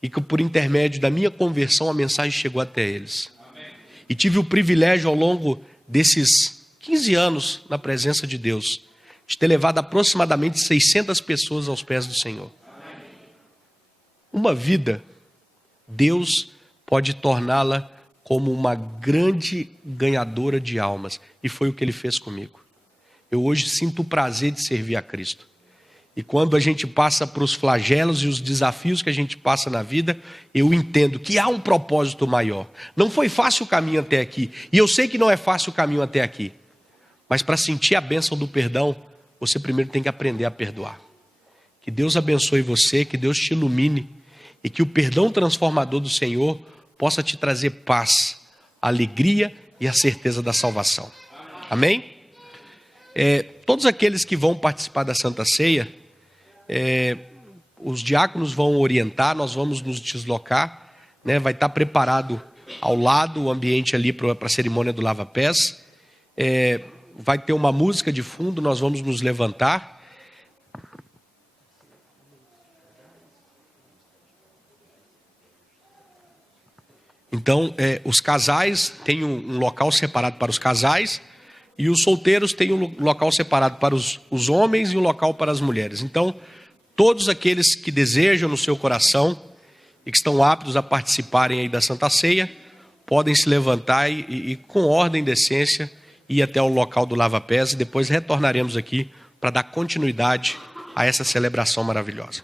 e que por intermédio da minha conversão a mensagem chegou até eles. Amém. E tive o privilégio ao longo desses 15 anos na presença de Deus, de ter levado aproximadamente 600 pessoas aos pés do Senhor. Amém. Uma vida, Deus pode torná-la como uma grande ganhadora de almas, e foi o que Ele fez comigo. Eu hoje sinto o prazer de servir a Cristo. E quando a gente passa para os flagelos e os desafios que a gente passa na vida, eu entendo que há um propósito maior. Não foi fácil o caminho até aqui, e eu sei que não é fácil o caminho até aqui. Mas para sentir a bênção do perdão, você primeiro tem que aprender a perdoar. Que Deus abençoe você, que Deus te ilumine, e que o perdão transformador do Senhor possa te trazer paz, alegria e a certeza da salvação. Amém? Todos aqueles que vão participar da Santa Ceia, os diáconos vão orientar, nós vamos nos deslocar, né? Vai estar preparado ao lado o ambiente ali para a cerimônia do lava-pés, vai ter uma música de fundo, nós vamos nos levantar. Então, os casais têm um local separado para os casais, e os solteiros têm um local separado para os homens e um local para as mulheres. Então, todos aqueles que desejam no seu coração e que estão aptos a participarem aí da Santa Ceia, podem se levantar e com ordem e decência, ir até o local do lava-pés, e depois retornaremos aqui para dar continuidade a essa celebração maravilhosa.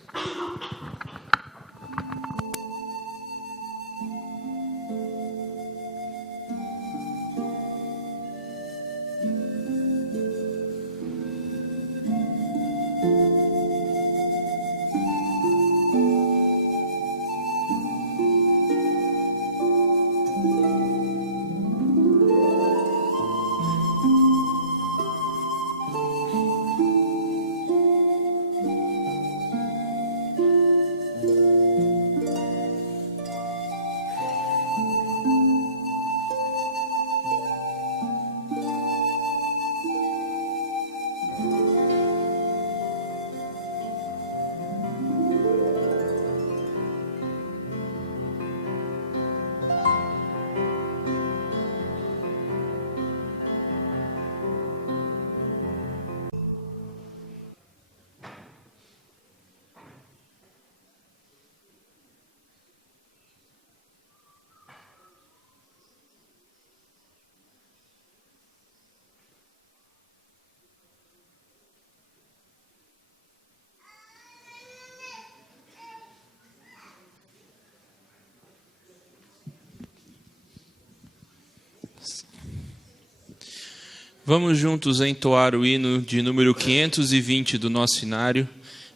Vamos juntos entoar o hino de número 520 do nosso inário,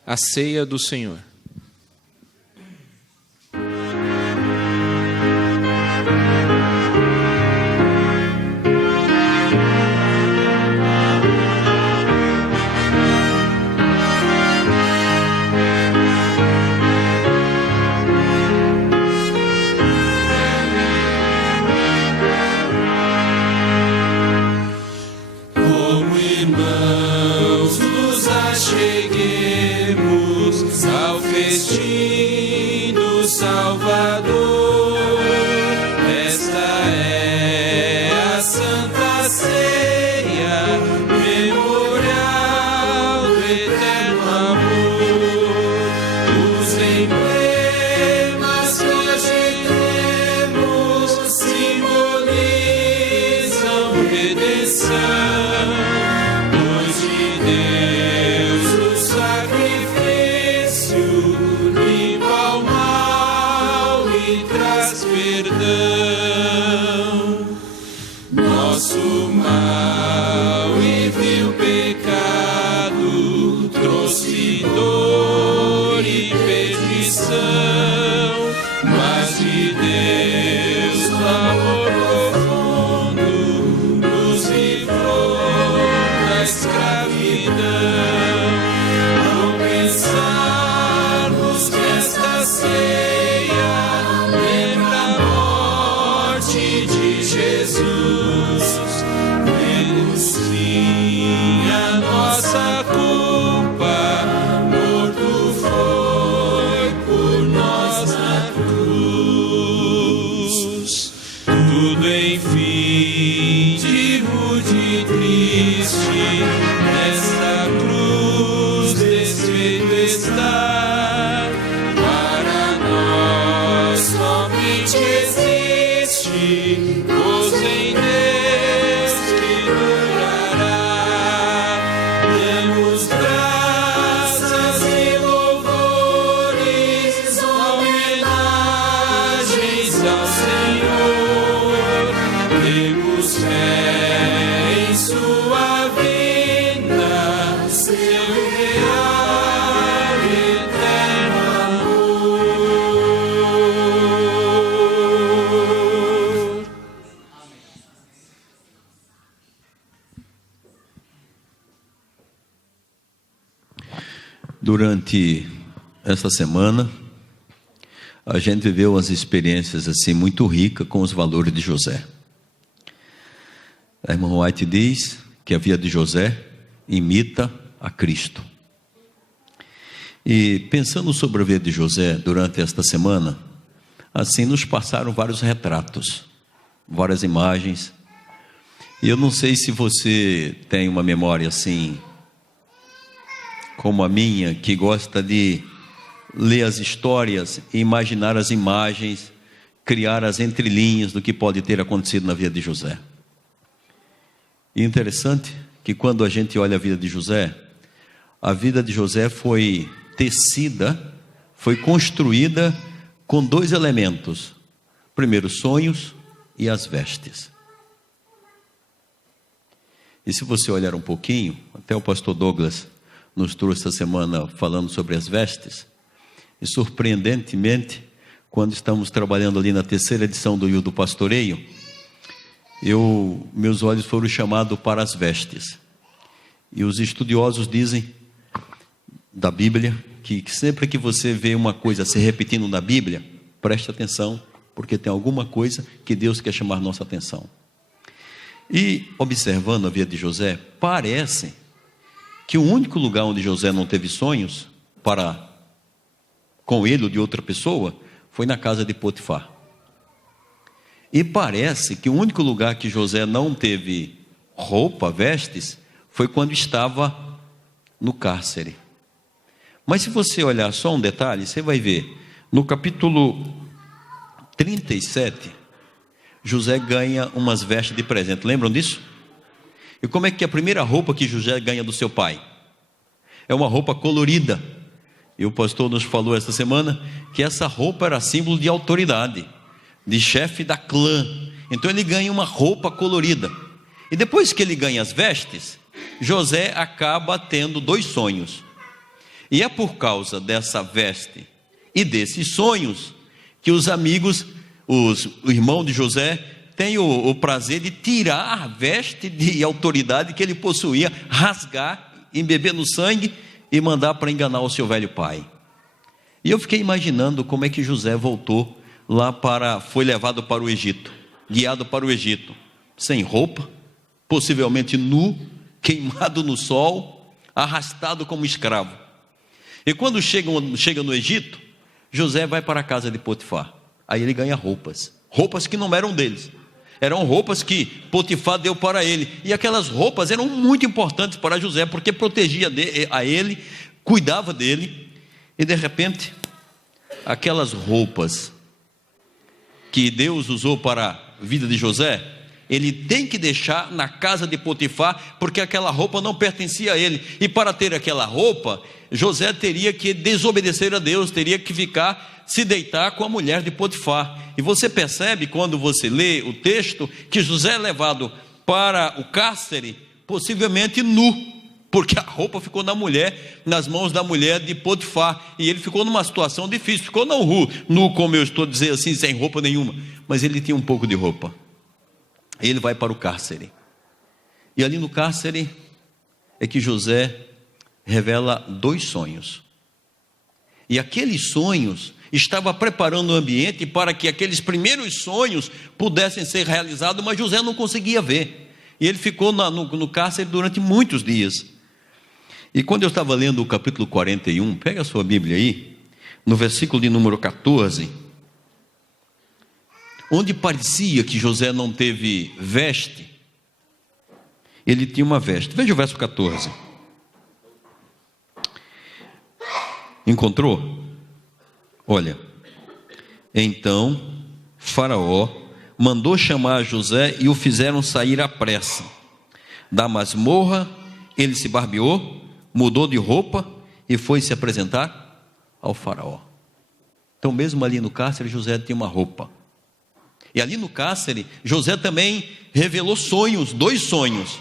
a Ceia do Senhor. cheguemos ao festim do Salvador. Esta é a Santa Ceia, memorial do eterno amor. Os emblemas que hoje temos simbolizam redenção. Nosso mal e vil pecado trouxe dor e perdição, mas de Deus no amor profundo nos livrou da escravidão. Ao pensarmos nesta ceia, lembra a morte de Jesus. A nossa culpa, morto foi por nós na cruz. Tudo enfim de rude e triste, nessa cruz desfeito está. Para nós somente existe gozo em Deus que durará. Demos graças e louvores, homenagens ao Senhor. Demos fé em sua vinda, seu real e eterno amor. Durante essa semana, a gente viveu umas experiências assim muito ricas com os valores de José. A irmã White diz que a vida de José imita a Cristo. E pensando sobre a vida de José durante esta semana, assim nos passaram vários retratos, várias imagens. E eu não sei se você tem uma memória assim como a minha, que gosta de ler as histórias e imaginar as imagens, criar as entrelinhas do que pode ter acontecido na vida de José. E interessante que quando a gente olha a vida de José foi tecida, foi construída com dois elementos: primeiro, sonhos e as vestes. E se você olhar um pouquinho, até o pastor Douglas nos trouxe essa semana falando sobre as vestes, e surpreendentemente, quando estamos trabalhando ali na terceira edição do Pastoreio, meus olhos foram chamados para as vestes. E os estudiosos dizem da Bíblia que sempre que você vê uma coisa se repetindo na Bíblia, preste atenção, porque tem alguma coisa que Deus quer chamar nossa atenção. E observando a vida de José, parece que o único lugar onde José não teve sonhos com ele ou de outra pessoa foi na casa de Potifar. E parece que o único lugar que José não teve roupa, vestes, foi quando estava no cárcere. Mas se você olhar só um detalhe, você vai ver, no capítulo 37, José ganha umas vestes de presente. Lembram disso? E como é que é a primeira roupa que José ganha do seu pai? É uma roupa colorida. E o pastor nos falou esta semana que essa roupa era símbolo de autoridade, de chefe da clã. Então ele ganha uma roupa colorida. E depois que ele ganha as vestes, José acaba tendo dois sonhos. E é por causa dessa veste e desses sonhos que os amigos, o irmão de José, tem o prazer de tirar a veste de autoridade que ele possuía, rasgar, embeber no sangue e mandar para enganar o seu velho pai. E eu fiquei imaginando como é que José voltou foi levado para o Egito, guiado para o Egito, sem roupa, possivelmente nu, queimado no sol, arrastado como escravo. E quando chega no Egito, José vai para a casa de Potifar. Aí ele ganha roupas que não eram deles, eram roupas que Potifar deu para ele. E aquelas roupas eram muito importantes para José, porque protegia a ele, cuidava dele. E de repente, aquelas roupas que Deus usou para a vida de José, ele tem que deixar na casa de Potifar, porque aquela roupa não pertencia a ele. E para ter aquela roupa, José teria que desobedecer a Deus, teria que se deitar com a mulher de Potifar. E você percebe, quando você lê o texto, que José é levado para o cárcere, possivelmente nu, porque a roupa ficou nas mãos da mulher de Potifar, e ele ficou numa situação difícil, ficou não nu, como eu estou dizendo assim, sem roupa nenhuma, mas ele tinha um pouco de roupa. Ele vai para o cárcere, e ali no cárcere é que José revela 2 sonhos, e aqueles sonhos estavam preparando o ambiente para que aqueles primeiros sonhos pudessem ser realizados, mas José não conseguia ver, e ele ficou no cárcere durante muitos dias. E quando eu estava lendo o capítulo 41, pega a sua Bíblia aí, no versículo de número 14, onde parecia que José não teve veste, ele tinha uma veste. Veja o verso 14. Encontrou? Olha, então Faraó mandou chamar José e o fizeram sair à pressa. Da masmorra, ele se barbeou, mudou de roupa e foi se apresentar ao Faraó. Então, mesmo ali no cárcere, José tinha uma roupa. E ali no cárcere, José também revelou 2 sonhos.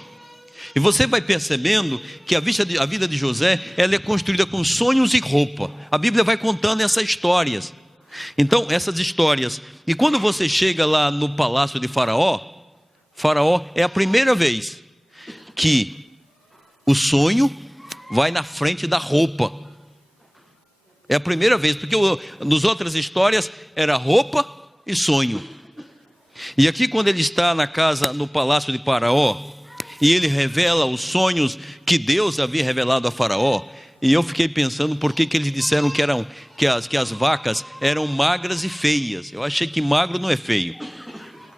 E você vai percebendo que a vida de José, ela é construída com sonhos e roupa. A Bíblia vai contando essas histórias. Então, essas histórias. E quando você chega lá no palácio de Faraó é a primeira vez que o sonho vai na frente da roupa. É a primeira vez, porque nas outras histórias era roupa e sonho. E aqui, quando ele está no palácio de Faraó, e ele revela os sonhos que Deus havia revelado a Faraó, e eu fiquei pensando por que eles disseram que as vacas eram magras e feias. Eu achei que magro não é feio,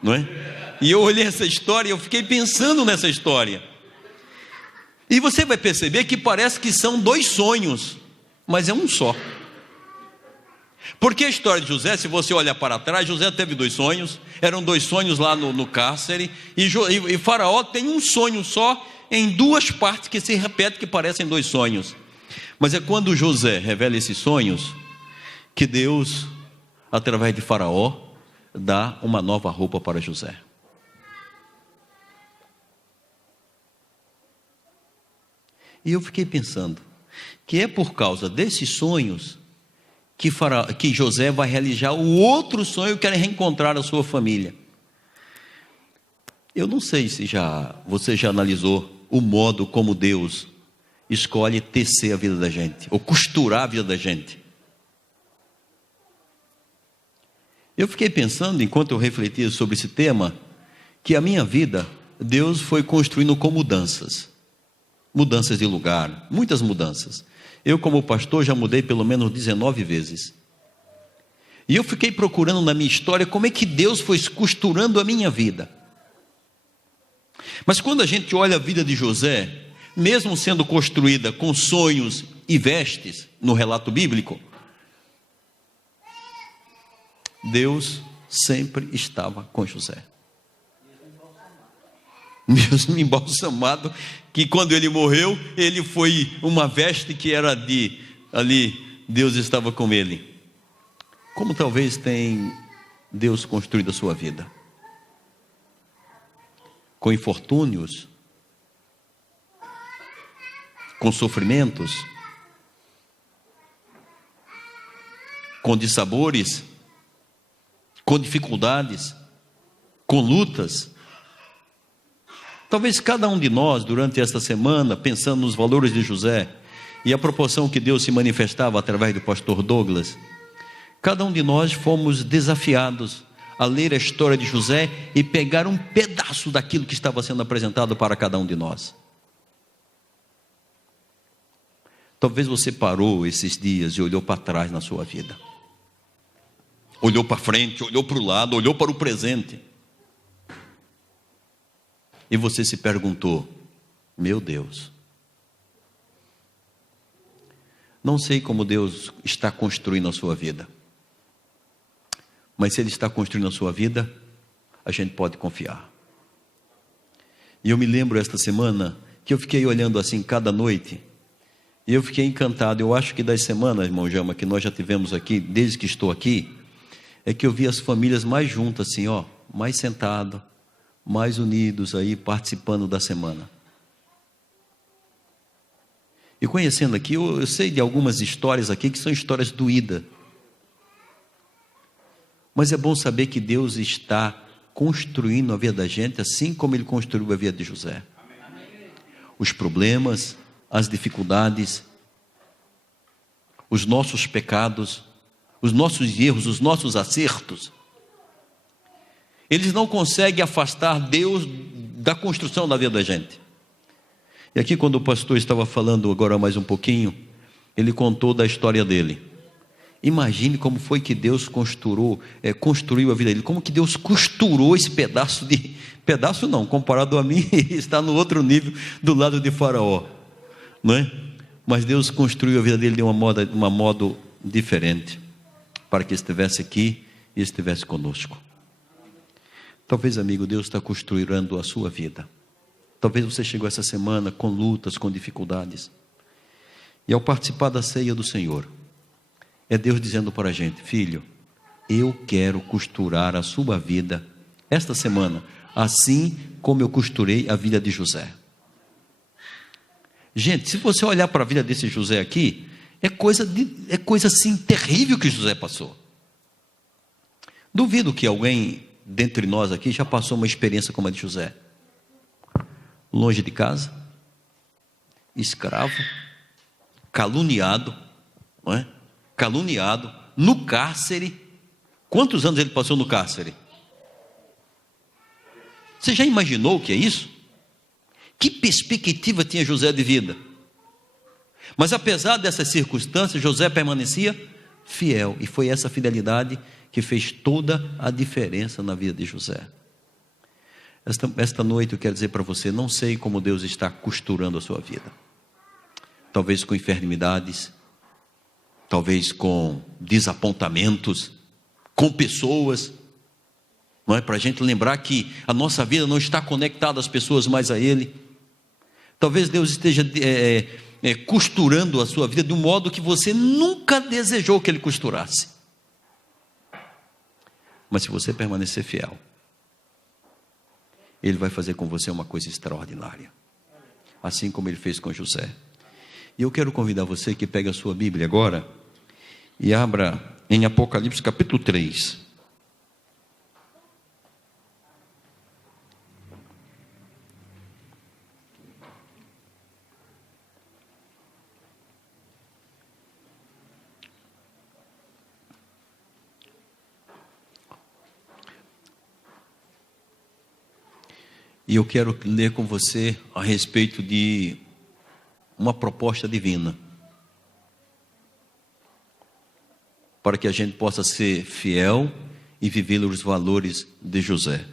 não é? E eu olhei essa história e eu fiquei pensando nessa história. E você vai perceber que parece que são 2 sonhos, mas é um só. Porque a história de José, se você olhar para trás, José teve 2 sonhos, eram 2 sonhos lá no cárcere, e Faraó tem um sonho só, em 2 partes que se repetem, que parecem 2 sonhos. Mas é quando José revela esses sonhos, que Deus, através de Faraó, dá uma nova roupa para José. E eu fiquei pensando que é por causa desses sonhos que José vai realizar o outro sonho, que era reencontrar a sua família. Eu não sei se você já analisou o modo como Deus escolhe tecer a vida da gente, ou costurar a vida da gente. Eu fiquei pensando, enquanto eu refletia sobre esse tema, que a minha vida, Deus foi construindo com mudanças de lugar, muitas mudanças. Eu, como pastor, já mudei pelo menos 19 vezes. E eu fiquei procurando na minha história como é que Deus foi costurando a minha vida. Mas quando a gente olha a vida de José, mesmo sendo construída com sonhos e vestes no relato bíblico, Deus sempre estava com José. Mesmo embalsamado, que quando ele morreu, ele foi uma veste que era ali, Deus estava com ele. Como talvez tem Deus construído a sua vida? Com infortúnios, com sofrimentos, com dissabores, com dificuldades, com lutas. Talvez cada um de nós, durante esta semana, pensando nos valores de José e a proporção que Deus se manifestava através do pastor Douglas, cada um de nós fomos desafiados a ler a história de José e pegar um pedaço daquilo que estava sendo apresentado para cada um de nós. Talvez você parou esses dias e olhou para trás na sua vida. Olhou para frente, olhou para o lado, olhou para o presente. E você se perguntou: meu Deus, não sei como Deus está construindo a sua vida. Mas se Ele está construindo a sua vida, a gente pode confiar. E eu me lembro esta semana que eu fiquei olhando assim cada noite, e eu fiquei encantado. Eu acho que das semanas, irmão Jama, que nós já tivemos aqui, desde que estou aqui, é que eu vi as famílias mais juntas assim, ó, mais sentados, mais unidos aí, participando da semana. E conhecendo aqui, eu sei de algumas histórias aqui que são histórias doídas. Mas é bom saber que Deus está construindo a vida da gente, assim como Ele construiu a vida de José. Os problemas, as dificuldades, os nossos pecados, os nossos erros, os nossos acertos, eles não conseguem afastar Deus da construção da vida da gente. E aqui, quando o pastor estava falando agora mais um pouquinho, ele contou da história dele. Imagine como foi que Deus construiu a vida dele, como que Deus costurou esse pedaço não, comparado a mim, está no outro nível do lado de Faraó, não é? Mas Deus construiu a vida dele de uma modo diferente, para que estivesse aqui e estivesse conosco. Talvez, amigo, Deus está construindo a sua vida. Talvez você chegou essa semana com lutas, com dificuldades, e ao participar da ceia do Senhor, é Deus dizendo para a gente: filho, eu quero costurar a sua vida esta semana, assim como eu costurei a vida de José. Gente, se você olhar para a vida desse José aqui, é coisa assim terrível que José passou. Duvido que alguém dentre nós aqui já passou uma experiência como a de José. Longe de casa, escravo, caluniado, não é? Caluniado, no cárcere. Quantos anos ele passou no cárcere? Você já imaginou o que é isso? Que perspectiva tinha José de vida? Mas apesar dessas circunstâncias, José permanecia fiel, e foi essa fidelidade que fez toda a diferença na vida de José. Esta noite eu quero dizer para você: não sei como Deus está costurando a sua vida. Talvez com enfermidades, talvez com desapontamentos, com pessoas, não é? Para a gente lembrar que a nossa vida não está conectada às pessoas, mas a Ele. Talvez Deus esteja costurando a sua vida de um modo que você nunca desejou que Ele costurasse. Mas se você permanecer fiel, Ele vai fazer com você uma coisa extraordinária, assim como Ele fez com José. E eu quero convidar você que pegue a sua Bíblia agora e abra em Apocalipse capítulo 3. E eu quero ler com você a respeito de uma proposta divina, para que a gente possa ser fiel e viver os valores de José.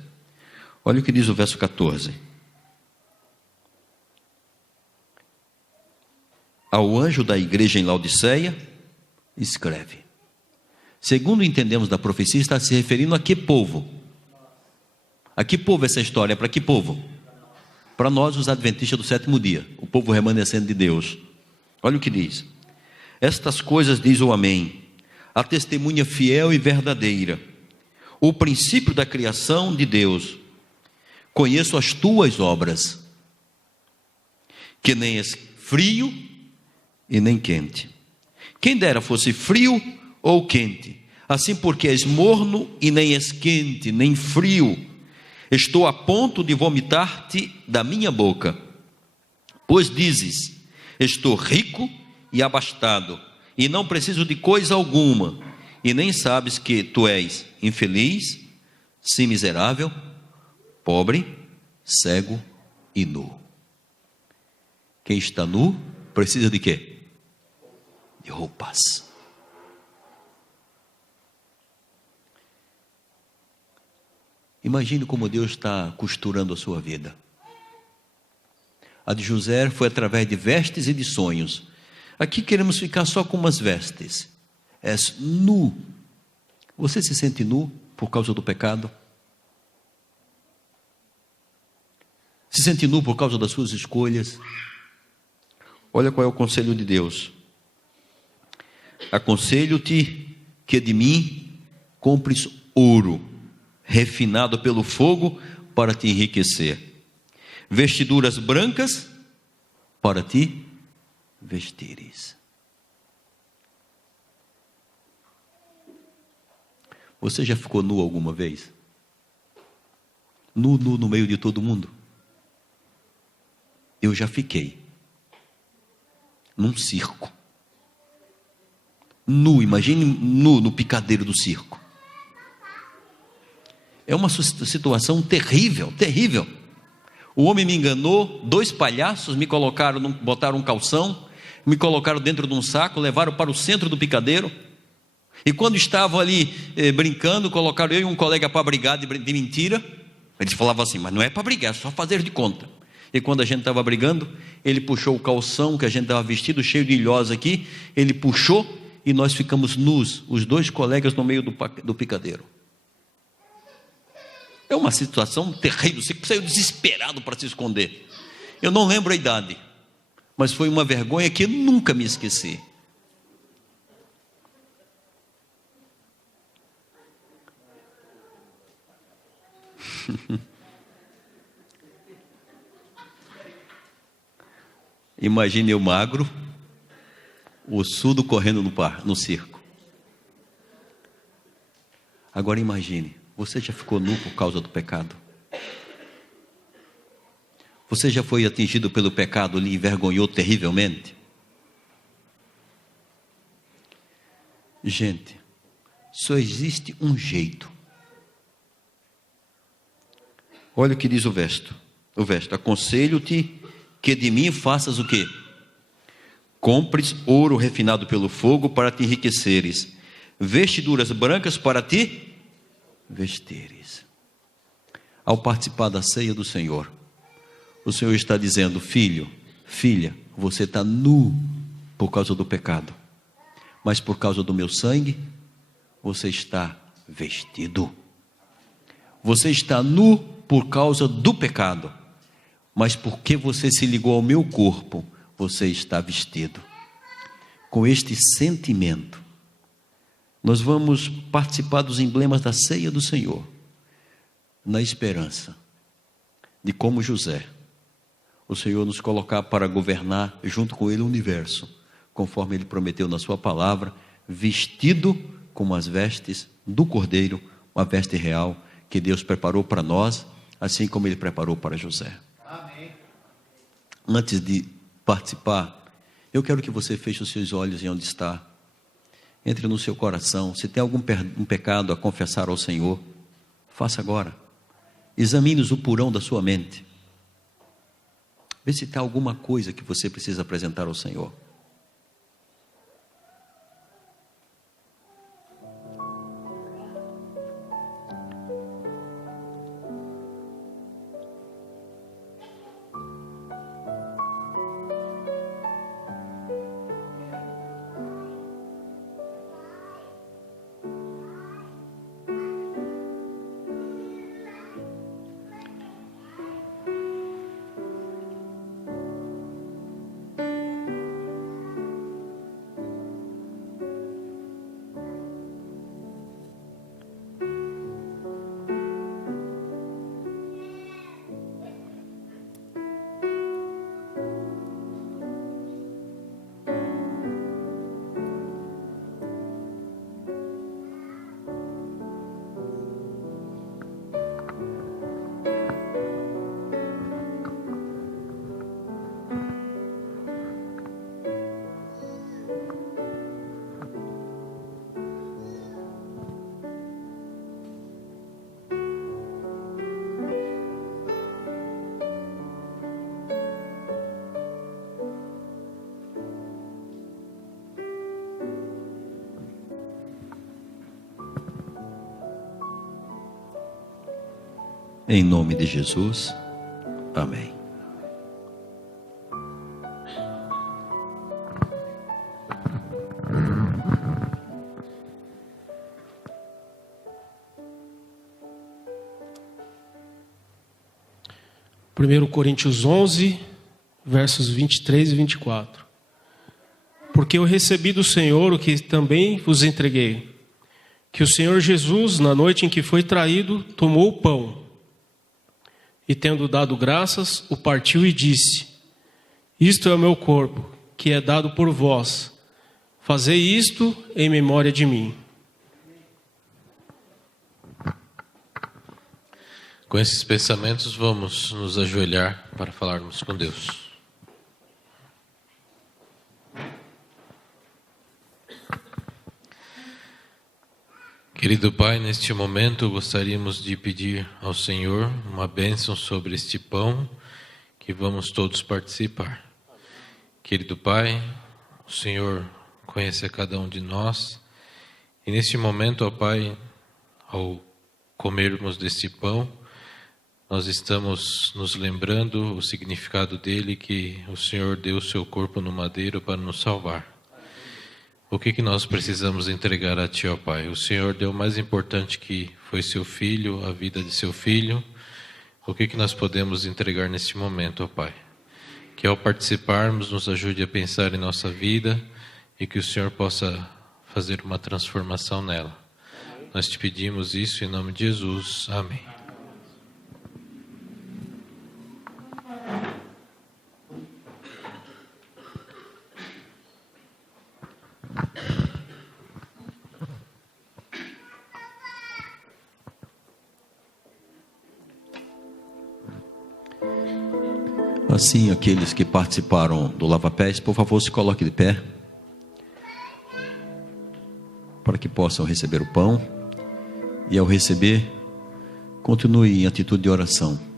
Olha o que diz o verso 14. Ao anjo da igreja em Laodiceia, escreve: segundo entendemos da profecia, está se referindo a que povo? A que povo essa história? Para que povo? Para nós, os adventistas do sétimo dia, o povo remanescente de Deus. Olha o que diz: estas coisas diz o Amém, a testemunha fiel e verdadeira, o princípio da criação de Deus. Conheço as tuas obras, que nem és frio e nem quente. Quem dera fosse frio ou quente, assim porque és morno e nem és quente, nem frio. Estou a ponto de vomitar-te da minha boca. Pois dizes: estou rico e abastado, e não preciso de coisa alguma, e nem sabes que tu és infeliz, sim miserável, pobre, cego e nu. Quem está nu precisa de quê? e roupas. Imagine como Deus está costurando a sua vida. A de José foi através de vestes e de sonhos. Aqui queremos ficar só com umas vestes. És nu. Você se sente nu por causa do pecado? Se sente nu por causa das suas escolhas? Olha qual é o conselho de Deus. Aconselho-te que de mim compres ouro, refinado pelo fogo, para te enriquecer. Vestiduras brancas, para ti vestires. Você já ficou nu alguma vez? Nu no meio de todo mundo? Eu já fiquei. Num circo. Nu, imagine nu no picadeiro do circo. É uma situação terrível, terrível. O homem me enganou, 2 palhaços me colocaram, botaram um calção, me colocaram dentro de um saco, levaram para o centro do picadeiro. E quando estavam ali brincando, colocaram eu e um colega para brigar de mentira. Eles falavam assim, mas não é para brigar, é só fazer de conta. E quando a gente estava brigando, ele puxou o calção que a gente estava vestido, cheio de ilhós aqui, ele puxou e nós ficamos nus, os 2 colegas no meio do picadeiro. É uma situação terrível, você saiu desesperado para se esconder. Eu não lembro a idade, mas foi uma vergonha que eu nunca me esqueci. Imagine eu magro, ossudo correndo no circo. Agora imagine, você já ficou nu por causa do pecado? Você já foi atingido pelo pecado e lhe envergonhou terrivelmente? Gente, só existe um jeito. Olha o que diz o verso. Aconselho-te que de mim faças o quê? Compres ouro refinado pelo fogo para te enriqueceres, vestiduras brancas para te vestires. Ao participar da ceia do Senhor, o Senhor está dizendo, filho, filha, você está nu por causa do pecado, mas por causa do meu sangue, você está vestido. Você está nu por causa do pecado, mas porque você se ligou ao meu corpo, você está vestido. Com este sentimento, nós vamos participar dos emblemas da ceia do Senhor, na esperança de como José, o Senhor nos colocar para governar junto com Ele o universo, conforme Ele prometeu na sua palavra, vestido com as vestes do Cordeiro, uma veste real que Deus preparou para nós, assim como Ele preparou para José. Amém. Antes de participar, eu quero que você feche os seus olhos em onde está. Entre no seu coração. Se tem algum pecado a confessar ao Senhor, faça agora. Examine-os o purão da sua mente. Vê se tem alguma coisa que você precisa apresentar ao Senhor. Em nome de Jesus, amém. Primeiro Coríntios 11, versos 23 e 24. Porque eu recebi do Senhor o que também vos entreguei, que o Senhor Jesus, na noite em que foi traído, tomou o pão, e tendo dado graças, o partiu e disse: isto é o meu corpo, que é dado por vós. Fazei isto em memória de mim. Com esses pensamentos, vamos nos ajoelhar para falarmos com Deus. Querido Pai, neste momento gostaríamos de pedir ao Senhor uma bênção sobre este pão que vamos todos participar. Querido Pai, o Senhor conhece a cada um de nós e neste momento, ó Pai, ao comermos deste pão, nós estamos nos lembrando o significado dele, que o Senhor deu o seu corpo no madeiro para nos salvar. O que nós precisamos entregar a Ti, ó Pai? O Senhor deu o mais importante, que foi seu Filho, a vida de seu Filho. O que nós podemos entregar neste momento, ó Pai? Que ao participarmos nos ajude a pensar em nossa vida e que o Senhor possa fazer uma transformação nela. Nós te pedimos isso em nome de Jesus. Amém. Assim, aqueles que participaram do lava-pés, por favor, se coloque de pé, para que possam receber o pão, e ao receber, continue em atitude de oração.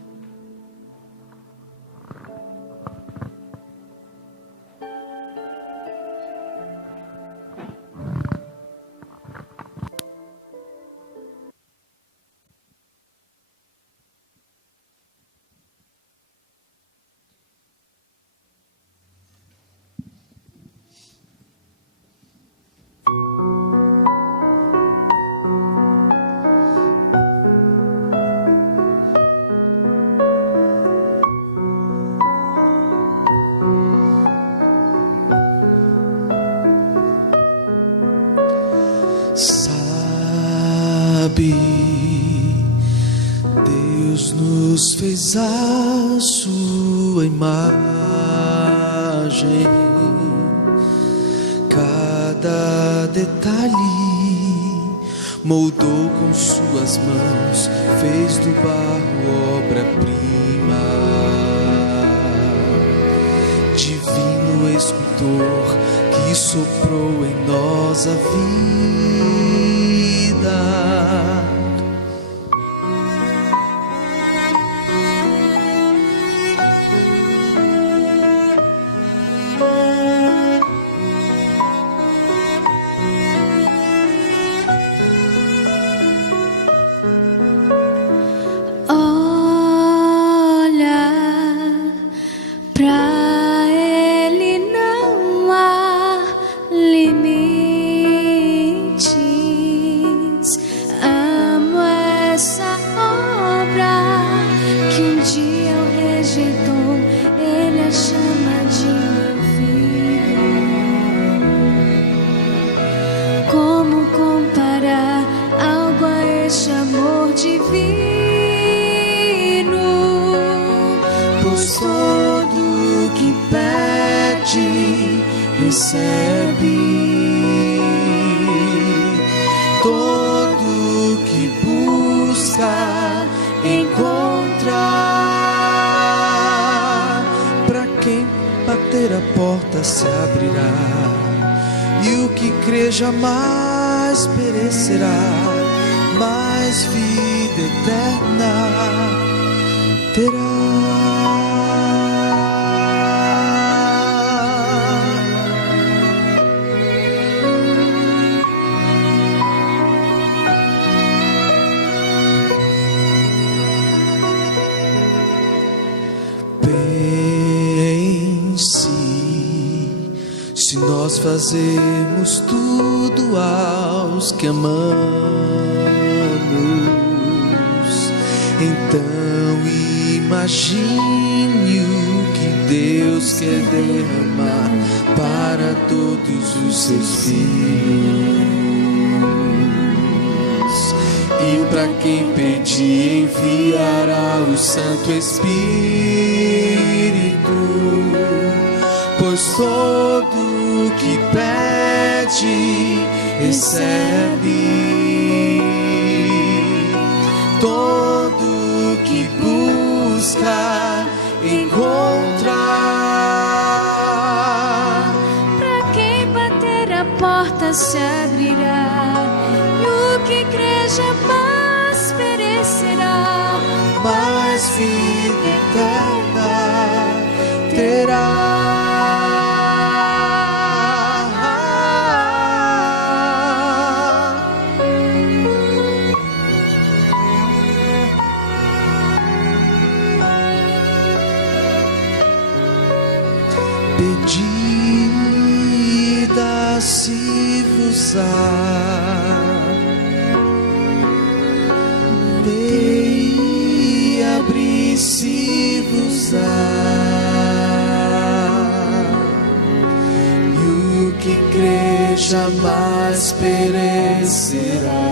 Sabe, Deus nos fez a sua imagem, cada detalhe moldou com suas mãos, fez do barro obra-prima. Divino escultor que soprou em nós a vida. Jamais perecerá, mas vida eterna terá. nós fazemos tudo aos que amamos. Então imagine o que Deus quer derramar para todos os seus filhos. E para quem pedir, enviará o Santo Espírito, pois todo que pede, recebe. Todo que busca, encontra. Para quem bater, a porta se abrirá, e o que crer jamais perecerá, Mas vida eterna terá. Pedi, dá-se-vos-á. Dei, abri-se-vos-á. E o que crê jamais perecerá.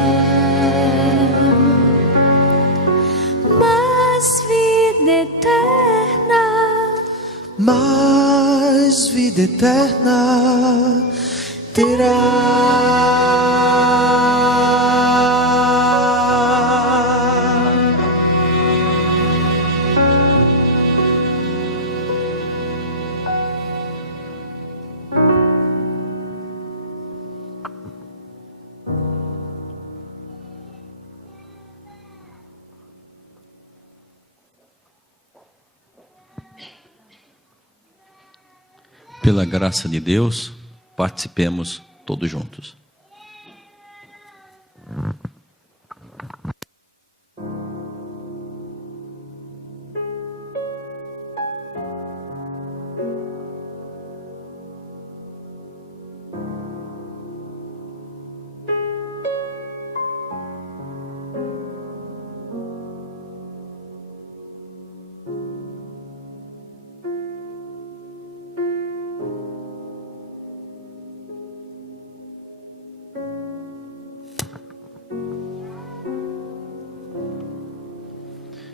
mas vida eterna. Mas vida eterna terá. Pela graça de Deus, participemos todos juntos.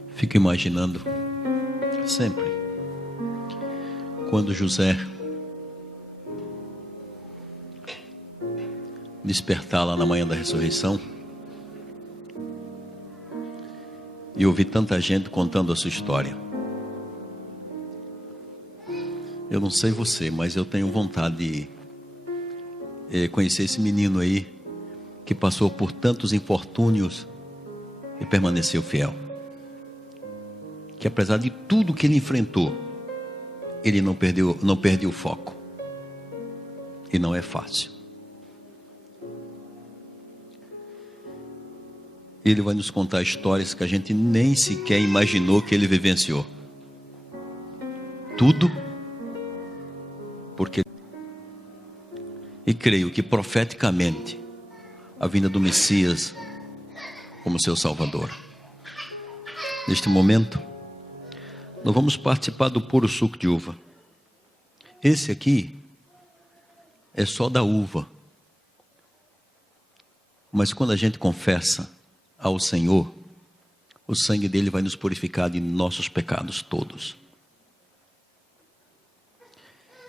Fico imaginando sempre quando José despertar lá na manhã da ressurreição e ouvir tanta gente contando a sua história. Eu não sei você, mas eu tenho vontade de conhecer esse menino aí que passou por tantos infortúnios e permaneceu fiel. Que apesar de tudo que ele enfrentou, ele não perdeu o foco. E não é fácil. Ele vai nos contar histórias que a gente nem sequer imaginou que ele vivenciou. Tudo porque... E creio que profeticamente a vinda do Messias como seu Salvador. Neste momento, nós vamos participar do puro suco de uva. Esse aqui é só da uva. Mas quando a gente confessa ao Senhor, o sangue dele vai nos purificar de nossos pecados todos.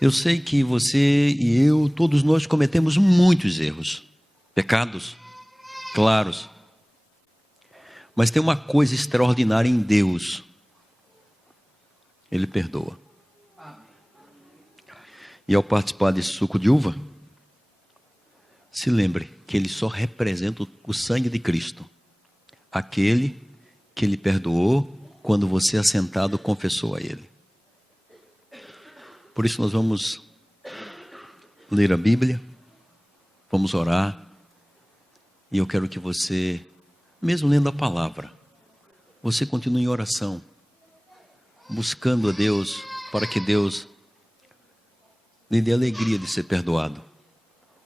Eu sei que você e eu, todos nós cometemos muitos erros, pecados claros. Mas tem uma coisa extraordinária em Deus. Ele perdoa. E ao participar desse suco de uva, se lembre que ele só representa o sangue de Cristo. Aquele que ele perdoou quando você assentado confessou a ele. Por isso nós vamos ler a Bíblia, vamos orar, e eu quero que você, mesmo lendo a palavra, você continue em oração, buscando a Deus, para que Deus lhe dê a alegria de ser perdoado.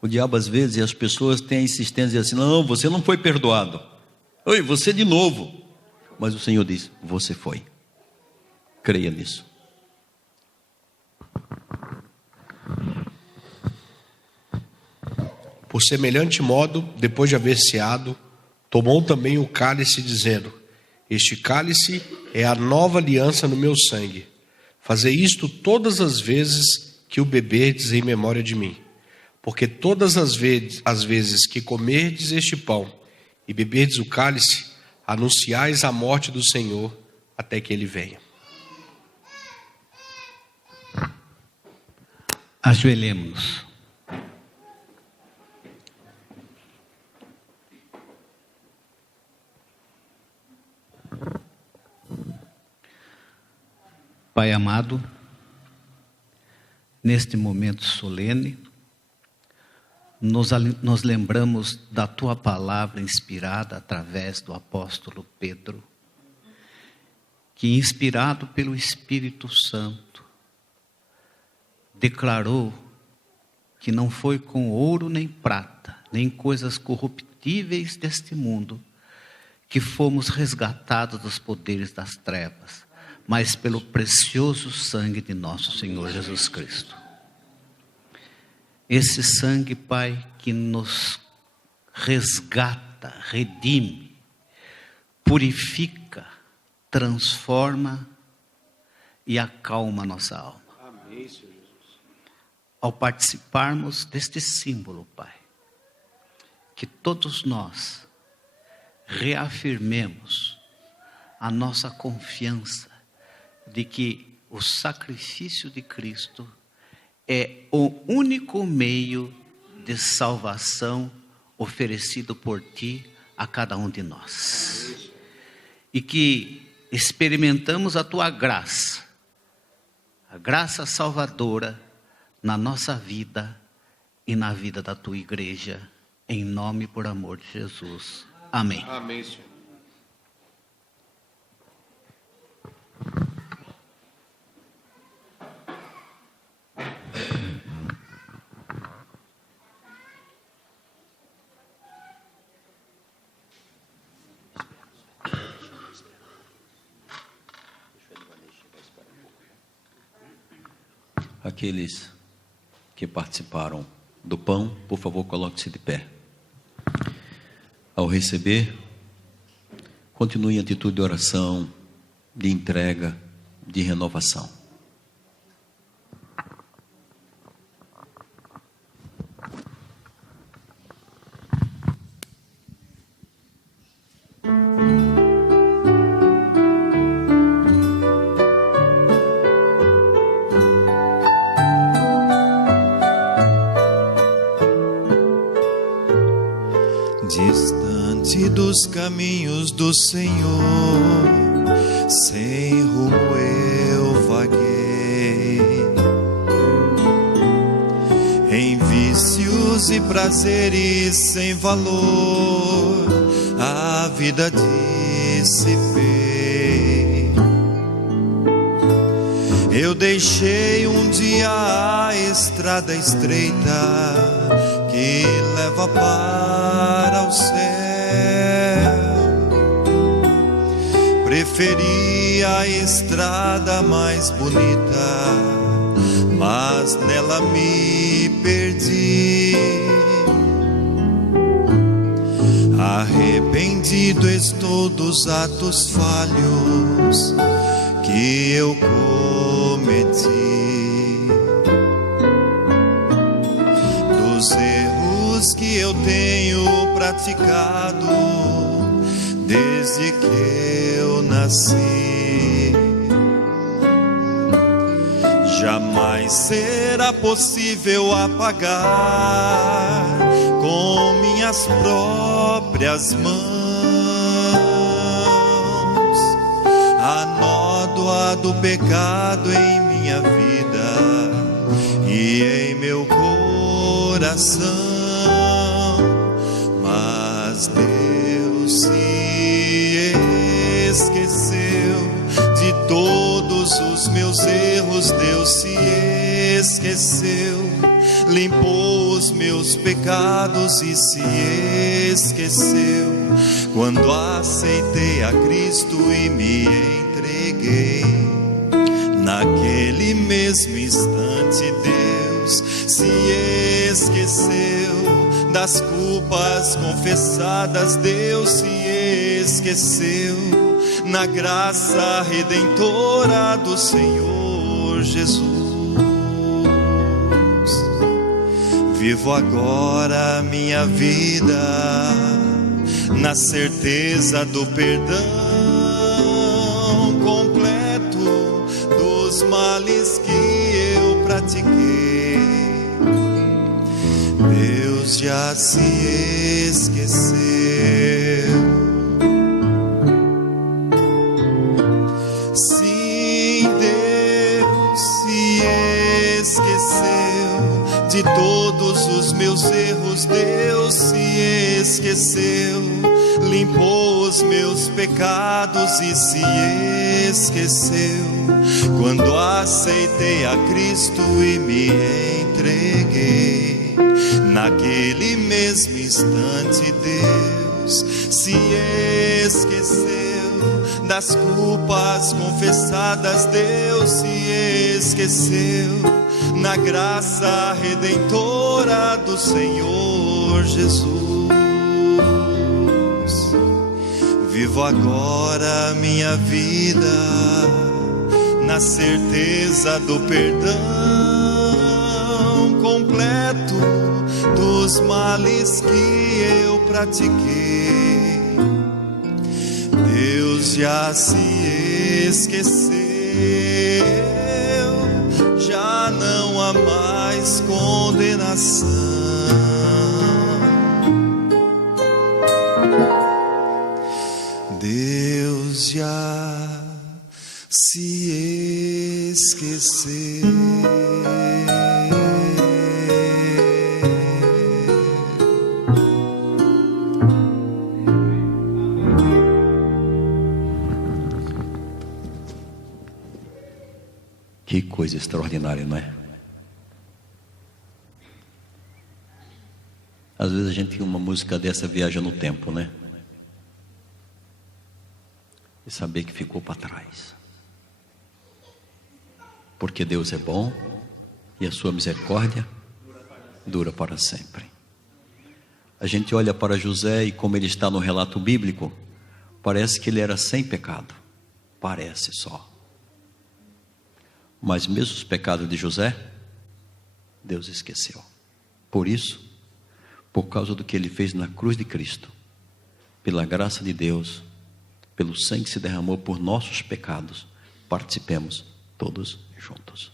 O diabo às vezes, e as pessoas têm a insistência assim, não, você não foi perdoado. Oi, você de novo. Mas o Senhor diz, você foi. Creia nisso. Por semelhante modo, depois de haver ceado, tomou também o cálice, dizendo: este cálice é a nova aliança no meu sangue. Fazei isto todas as vezes que o beberdes em memória de mim. Porque todas as vezes que comerdes este pão e beberdes o cálice, anunciais a morte do Senhor até que ele venha. Ajoelhemos-nos. Pai amado, neste momento solene, nos lembramos da Tua palavra inspirada através do apóstolo Pedro, que, inspirado pelo Espírito Santo, declarou que não foi com ouro nem prata, nem coisas corruptíveis deste mundo, que fomos resgatados dos poderes das trevas, mas pelo precioso sangue de nosso Senhor Jesus Cristo. Esse sangue, Pai, que nos resgata, redime, purifica, transforma e acalma nossa alma. Amém, Senhor Jesus. Ao participarmos deste símbolo, Pai, que todos nós reafirmemos a nossa confiança de que o sacrifício de Cristo é o único meio de salvação oferecido por Ti a cada um de nós. E que experimentamos a Tua graça, a graça salvadora na nossa vida e na vida da Tua igreja, em nome e por amor de Jesus. Amém. Amém, Senhor. Aqueles que participaram do pão, por favor, coloque-se de pé. Ao receber, continue em atitude de oração, de entrega, de renovação. Distante dos caminhos do Senhor, sem rumo eu vaguei, em vícios e prazeres sem valor, a vida dissipei. Eu deixei um dia a estrada estreita que leva para o céu. Preferi a estrada mais bonita, mas nela me perdi. Arrependido estou dos atos falhos que eu cometi, dos erros que eu tenho praticado desde que eu nasci. Jamais será possível apagar com minhas próprias mãos a nódoa do pecado em minha vida e em meu coração. Mas Deus se esqueceu de todos os meus erros. Deus se esqueceu limpou os meus pecados e se esqueceu. Quando aceitei a Cristo e me entreguei, naquele mesmo instante Deus se esqueceu das culpas confessadas. Deus se esqueceu na graça redentora do Senhor Jesus. Vivo agora minha vida na certeza do perdão completo dos males que eu pratiquei. Deus já se esqueceu. Sim, Deus se esqueceu de todos os meus erros. Deus se esqueceu, limpou os meus pecados e se esqueceu. Quando aceitei a Cristo e me entreguei, naquele mesmo instante Deus se esqueceu das culpas confessadas. Deus se esqueceu na graça redentora do Senhor Jesus. Vivo agora minha vida na certeza do perdão completo dos males que eu pratiquei. Deus já se esqueceu, já não há mais condenação. Deus já se esqueceu. Que coisa extraordinária, não é? Às vezes a gente, uma música dessa viaja no tempo, né? E saber que ficou para trás. Porque Deus é bom e a sua misericórdia dura para sempre. A gente olha para José e como ele está no relato bíblico, parece que ele era sem pecado. Parece só. Mas mesmo os pecados de José, Deus esqueceu. Por isso, por causa do que ele fez na cruz de Cristo, pela graça de Deus, pelo sangue que se derramou por nossos pecados, participemos todos juntos.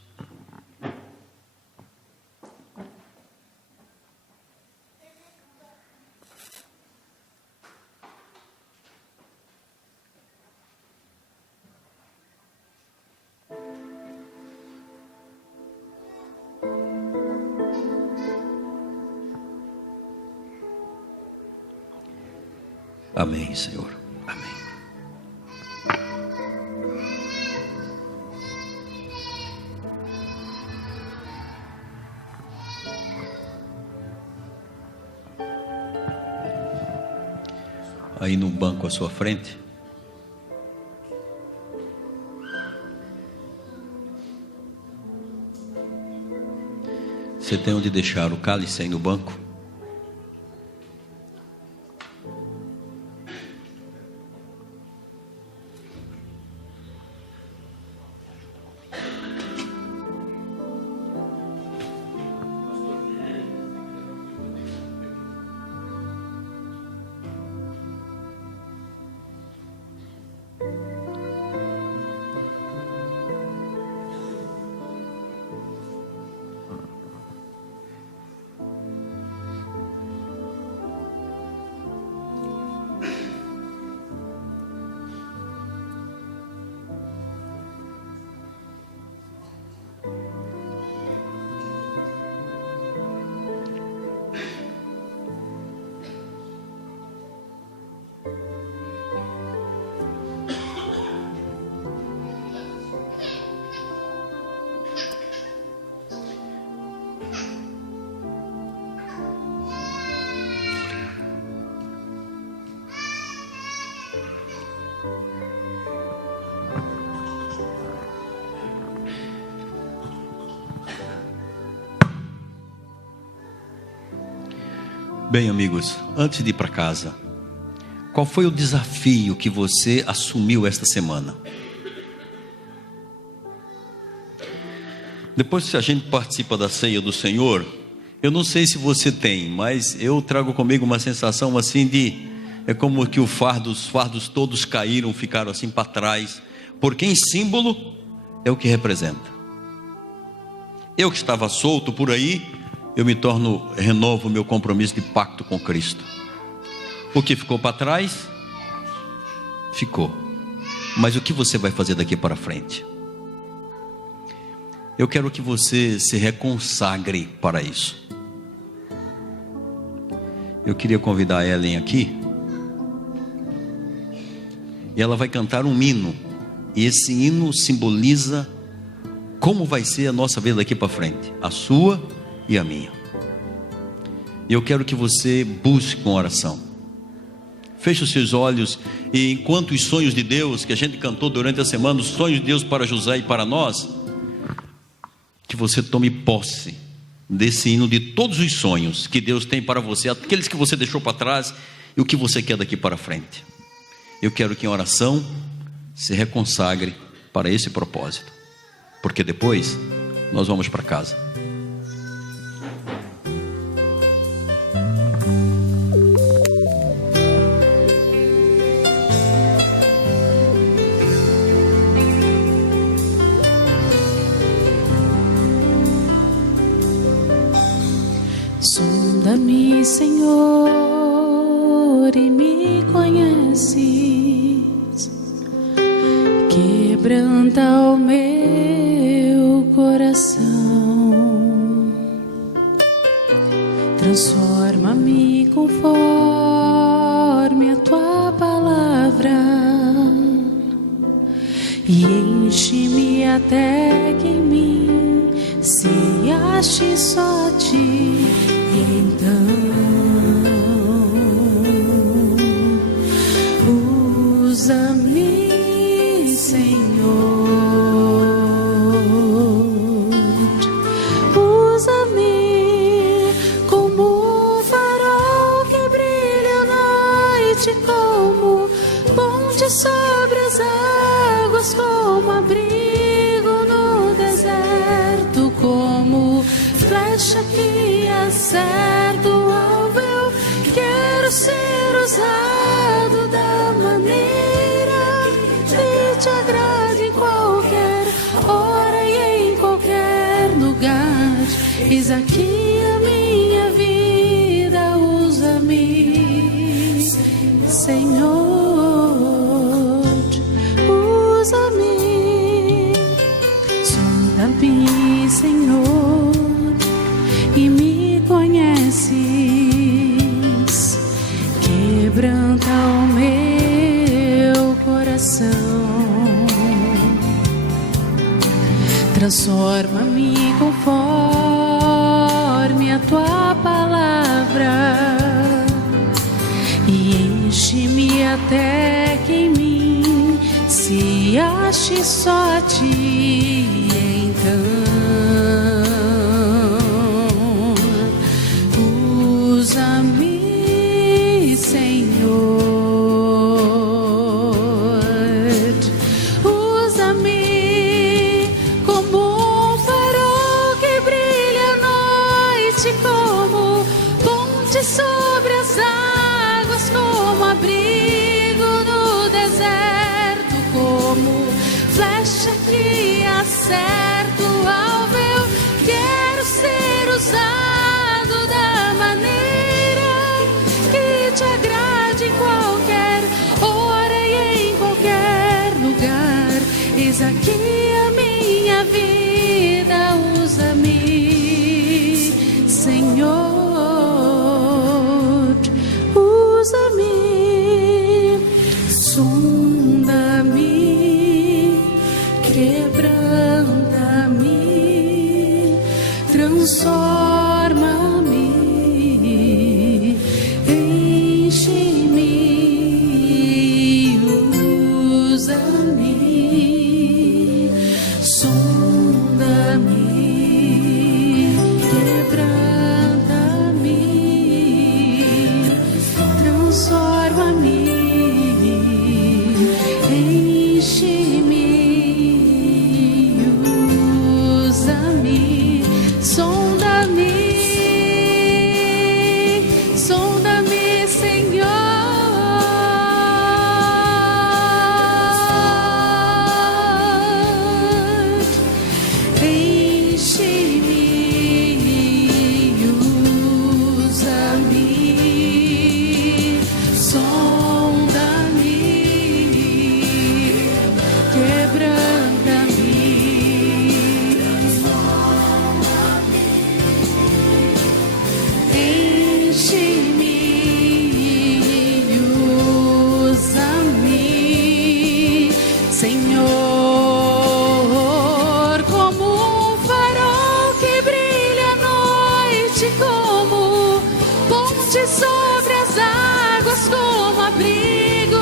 Amém, Senhor. Amém. Aí no banco à sua frente, você tem onde deixar o cálice aí no banco? Bem, amigos, antes de ir para casa, qual foi o desafio que você assumiu esta semana? Depois que a gente participa da ceia do Senhor, eu não sei se você tem, mas eu trago comigo uma sensação assim de... É como que os fardos todos caíram, ficaram assim para trás, porque em símbolo é o que representa. Eu que estava solto por aí, eu renovo o meu compromisso de pacto com Cristo. O que ficou para trás, ficou. Mas o que você vai fazer daqui para frente? Eu quero que você se reconsagre para isso. Eu queria convidar a Ellen aqui. E ela vai cantar um hino. E esse hino simboliza como vai ser a nossa vida daqui para frente. A sua e a minha. E eu quero que você busque com oração. Feche os seus olhos. E enquanto os sonhos de Deus, que a gente cantou durante a semana, os sonhos de Deus para José e para nós, que você tome posse desse hino de todos os sonhos que Deus tem para você, aqueles que você deixou para trás e o que você quer daqui para frente. Eu quero que em oração se reconsagre para esse propósito, porque depois nós vamos para casa. Sonda-me, Senhor, e me conheces. Quebranta o meu coração. Transforma-me conforme a tua palavra e enche-me até que em mim se ache só a ti. Então, usa-me, Senhor, usa-me como um farol que brilha à noite, como ponte sobre as águas, como abrigo no deserto, como flecha que acerta o alvo. Eu quero ser usado da maneira que te agrade em qualquer hora e em qualquer lugar. Eis aqui a minha vida, usa-me, Senhor, usa-me, sonda-me, Senhor, e me conheces, quebranta o meu coração, transforma-me conforme a tua palavra e enche-me até que em mim se ache só a ti. Então, usa-me, Senhor, usa-me como um farol que brilha à noite, como ponte sobre as águas, como abrigo no deserto, como flecha que acerta o alvo. Eu quero ser usado da maneira que te agrade em qualquer hora e em qualquer lugar. Eis aqui a minha vida, usa-me, Senhor, usa-me, sonda-me, quebranta Desce sobre as águas como abrigo,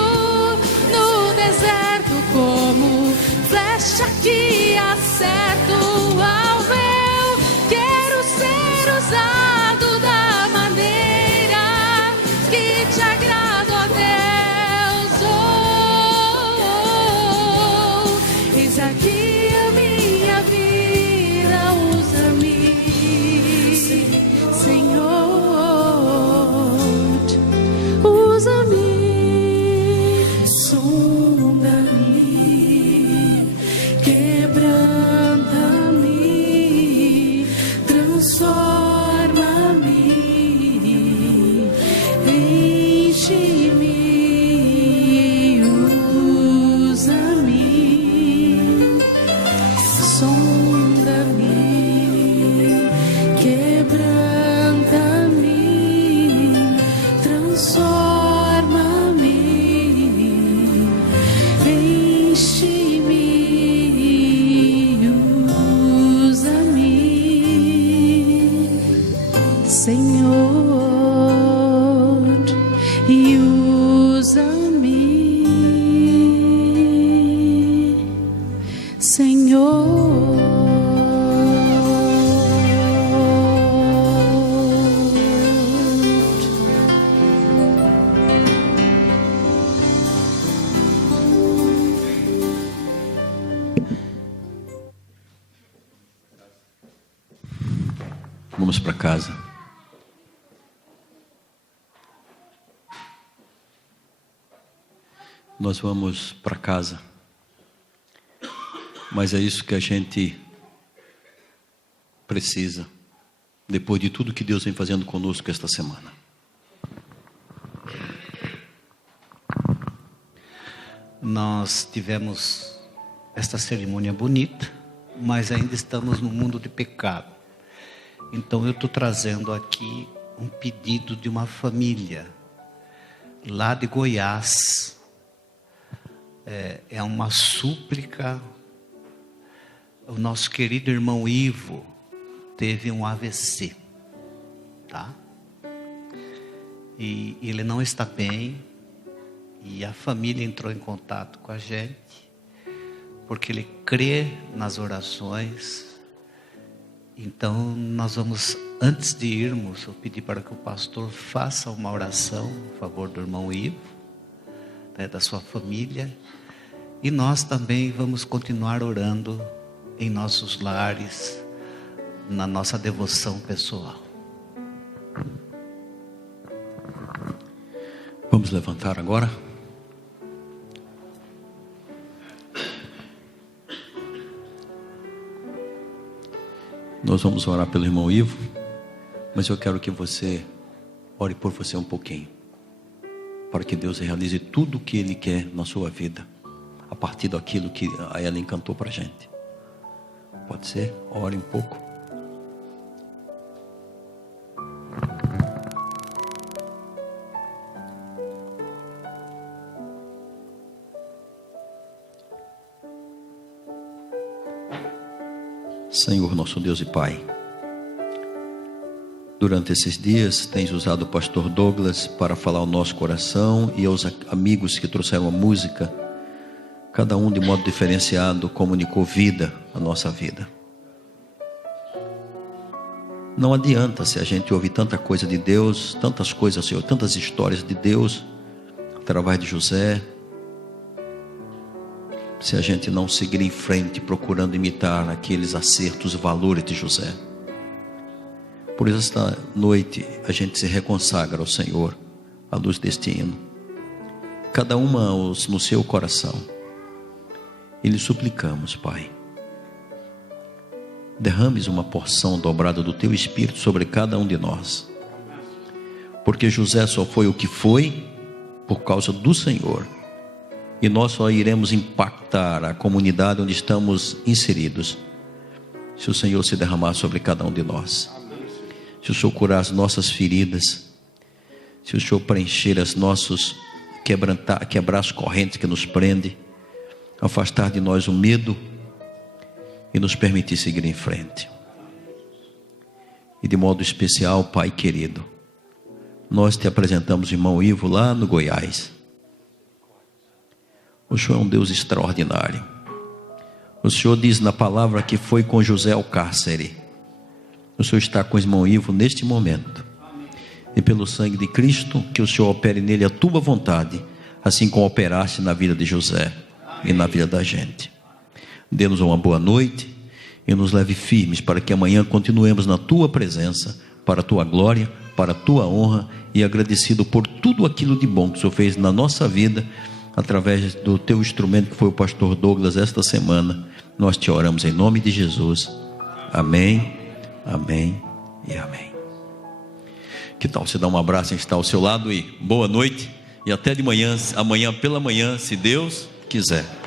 no deserto como flecha que acerta o alvo. Eu quero ser usado da maneira que te agrada, ó Deus. Eis aqui a minha vida, usa-me, Senhor. Usa-me, sonda-me, quebranta-me, transforma-me, enche-me, usa-me, sonda-me, quebranta-me, transforma-me, enche-me, usa-me, Senhor, e usa-me, Senhor. Vamos para casa. Nós vamos para casa. Mas é isso que a gente precisa, depois de tudo que Deus vem fazendo conosco esta semana. Nós tivemos esta cerimônia bonita, mas ainda estamos no mundo de pecado. Então eu estou trazendo aqui um pedido de uma família lá de Goiás. É uma súplica. O nosso querido irmão Ivo teve um AVC, tá? E ele não está bem. E a família entrou em contato com a gente, porque ele crê nas orações. Então nós vamos, antes de irmos, eu pedi para que o pastor faça uma oração a favor do irmão Ivo, né, da sua família. E nós também vamos continuar orando em nossos lares, na nossa devoção pessoal. Vamos levantar agora. Nós vamos orar pelo irmão Ivo, mas eu quero que você ore por você um pouquinho, para que Deus realize tudo o que Ele quer na sua vida, a partir daquilo que a Ellen cantou para a gente. Pode ser? Ore um pouco. Senhor, nosso Deus e Pai, durante esses dias tens usado o pastor Douglas para falar ao nosso coração e aos amigos que trouxeram a música. Cada um de modo diferenciado comunicou vida à nossa vida. Não adianta se a gente ouvir tanta coisa de Deus, tantas coisas, Senhor, tantas histórias de Deus através de José, se a gente não seguir em frente procurando imitar aqueles acertos e valores de José. Por isso esta noite a gente se reconsagra ao Senhor à luz deste hino, cada uma no seu coração, e lhe suplicamos, Pai, derrames uma porção dobrada do Teu Espírito sobre cada um de nós, porque José só foi o que foi por causa do Senhor. E nós só iremos impactar a comunidade onde estamos inseridos se o Senhor se derramar sobre cada um de nós. Se o Senhor curar as nossas feridas, se o Senhor preencher as nossas, quebrar as correntes que nos prendem, afastar de nós o medo e nos permitir seguir em frente. E de modo especial, Pai querido, nós te apresentamos o irmão Ivo lá no Goiás. O Senhor é um Deus extraordinário. O Senhor diz na palavra que foi com José ao cárcere. O Senhor está com o irmão Ivo neste momento. E pelo sangue de Cristo, que o Senhor opere nele a tua vontade, assim como operaste na vida de José e na vida da gente. Dê-nos uma boa noite e nos leve firmes para que amanhã continuemos na tua presença, para a tua glória, para a tua honra, e agradecido por tudo aquilo de bom que o Senhor fez na nossa vida, através do teu instrumento que foi o pastor Douglas esta semana. Nós te oramos em nome de Jesus. Amém, amém e amém. Que tal você dar um abraço em quem está ao seu lado e boa noite, e até de manhã, amanhã pela manhã, se Deus quiser.